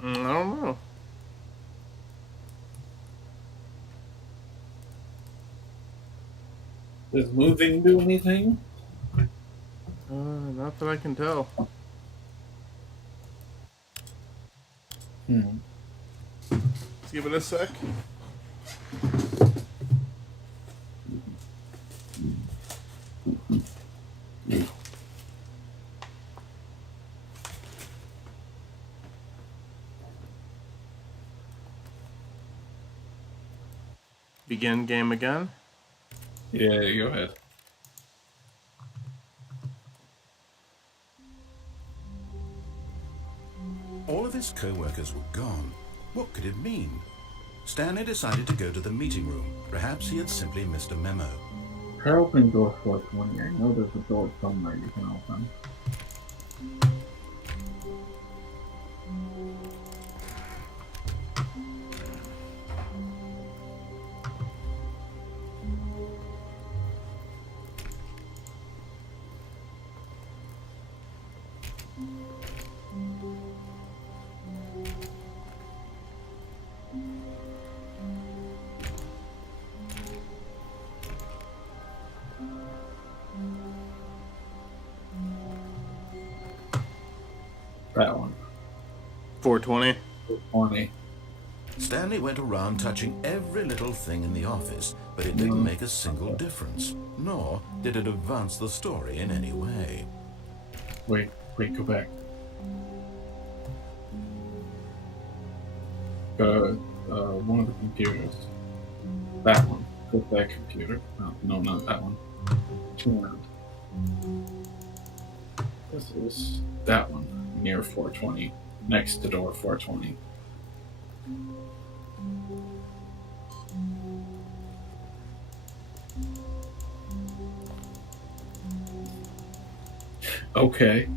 I don't know. Does moving do anything? Not that I can tell. Let's give it a sec. Begin game again. Yeah, go ahead. All of his co-workers were gone. What could it mean? Stanley decided to go to the meeting room. Perhaps he had simply missed a memo. Try opening door 420. I know there's a door somewhere you can open. That one. 420. 420. Stanley went around touching every little thing in the office, but it didn't make a single difference, nor did it advance the story in any way. Wait, go back. One of the computers. That one. Click that computer. No, not that one. Turn around. This is that one, near 420, next to door 420. Okay.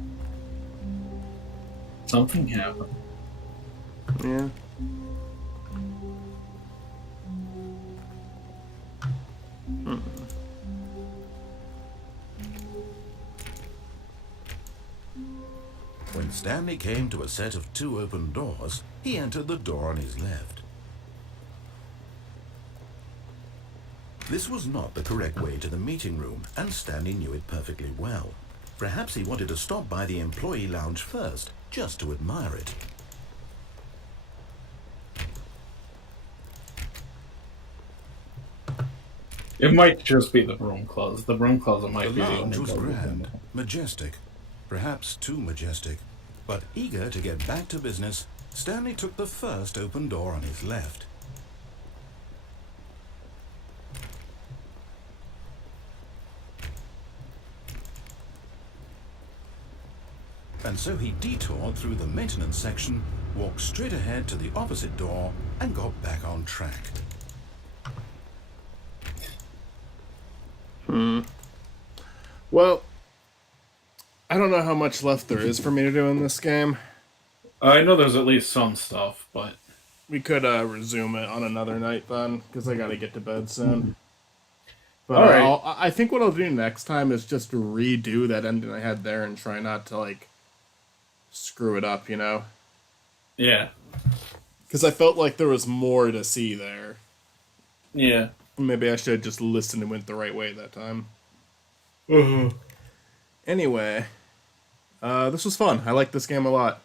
Something happened. Yeah. When Stanley came to a set of 2 open doors, he entered the door on his left. This was not the correct way to the meeting room, and Stanley knew it perfectly well. Perhaps he wanted to stop by the employee lounge first, just to admire it. It might just be the broom closet. The broom closet might The be the lounge only was door grand, majestic, perhaps too majestic. But eager to get back to business, Stanley took the first open door on his left. And so he detoured through the maintenance section, walked straight ahead to the opposite door, and got back on track. Well, I don't know how much left there is for me to do in this game. I know there's at least some stuff, but We could resume it on another night then, because I gotta get to bed soon. But All right. I think what I'll do next time is just redo that ending I had there and try not to, like, screw it up, you know? yeah. Because I felt like there was more to see there. Yeah. Maybe I should have just listened and went the right way that time. Mm-hmm. Anyway, this was fun. I like this game a lot.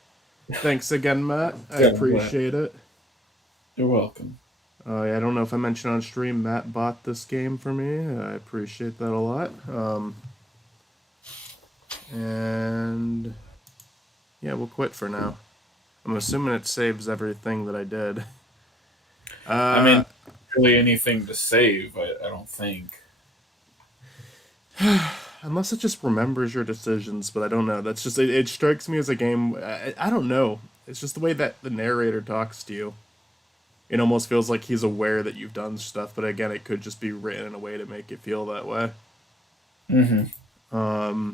Thanks again, Matt. I Yeah, appreciate it. You're welcome. I don't know if I mentioned on stream, Matt bought this game for me. I appreciate that a lot. And yeah, we'll quit for now. I'm assuming it saves everything that I did. I mean, really anything to save, I don't think. Unless it just remembers your decisions, but I don't know. That's just, it strikes me as a game, I don't know. It's just the way that the narrator talks to you. It almost feels like he's aware that you've done stuff, but again, it could just be written in a way to make it feel that way. Mm-hmm.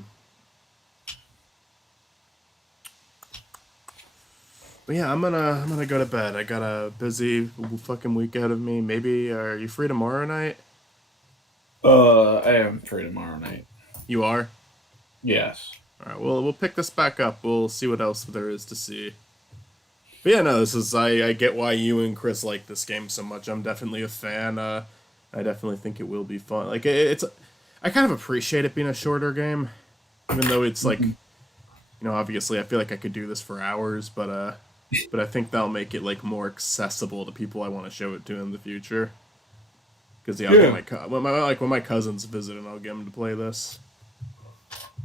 But yeah, I'm gonna go to bed. I got a busy fucking week ahead of me. Maybe are you free tomorrow night? I am free tomorrow night. You are. Yes. All right. Well, we'll pick this back up. We'll see what else there is to see. But yeah, no, this is I get why you and Chris like this game so much. I'm definitely a fan. I definitely think it will be fun. Like it's, I kind of appreciate it being a shorter game, even though it's like, obviously I feel like I could do this for hours, but I think that'll make it like more accessible to people I want to show it to in the future. Because yeah, Yeah. when my cousins visit, and I'll get them to play this.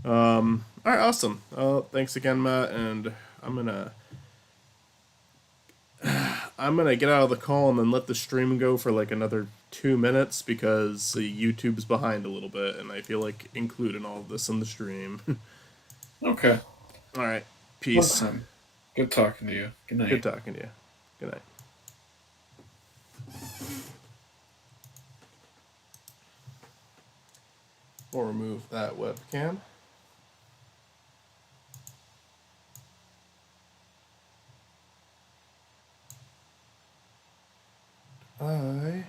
All right, awesome. Thanks again, Matt, and I'm gonna get out of the call and then let the stream go for like another 2 minutes because YouTube's behind a little bit, and I feel like including all of this in the stream. Okay. All right, peace. Well, good talking to you. Good night. Good talking to you. Good night. We'll remove that webcam. I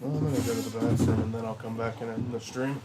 Well, I'm gonna go to the bathroom and then I'll come back in the stream.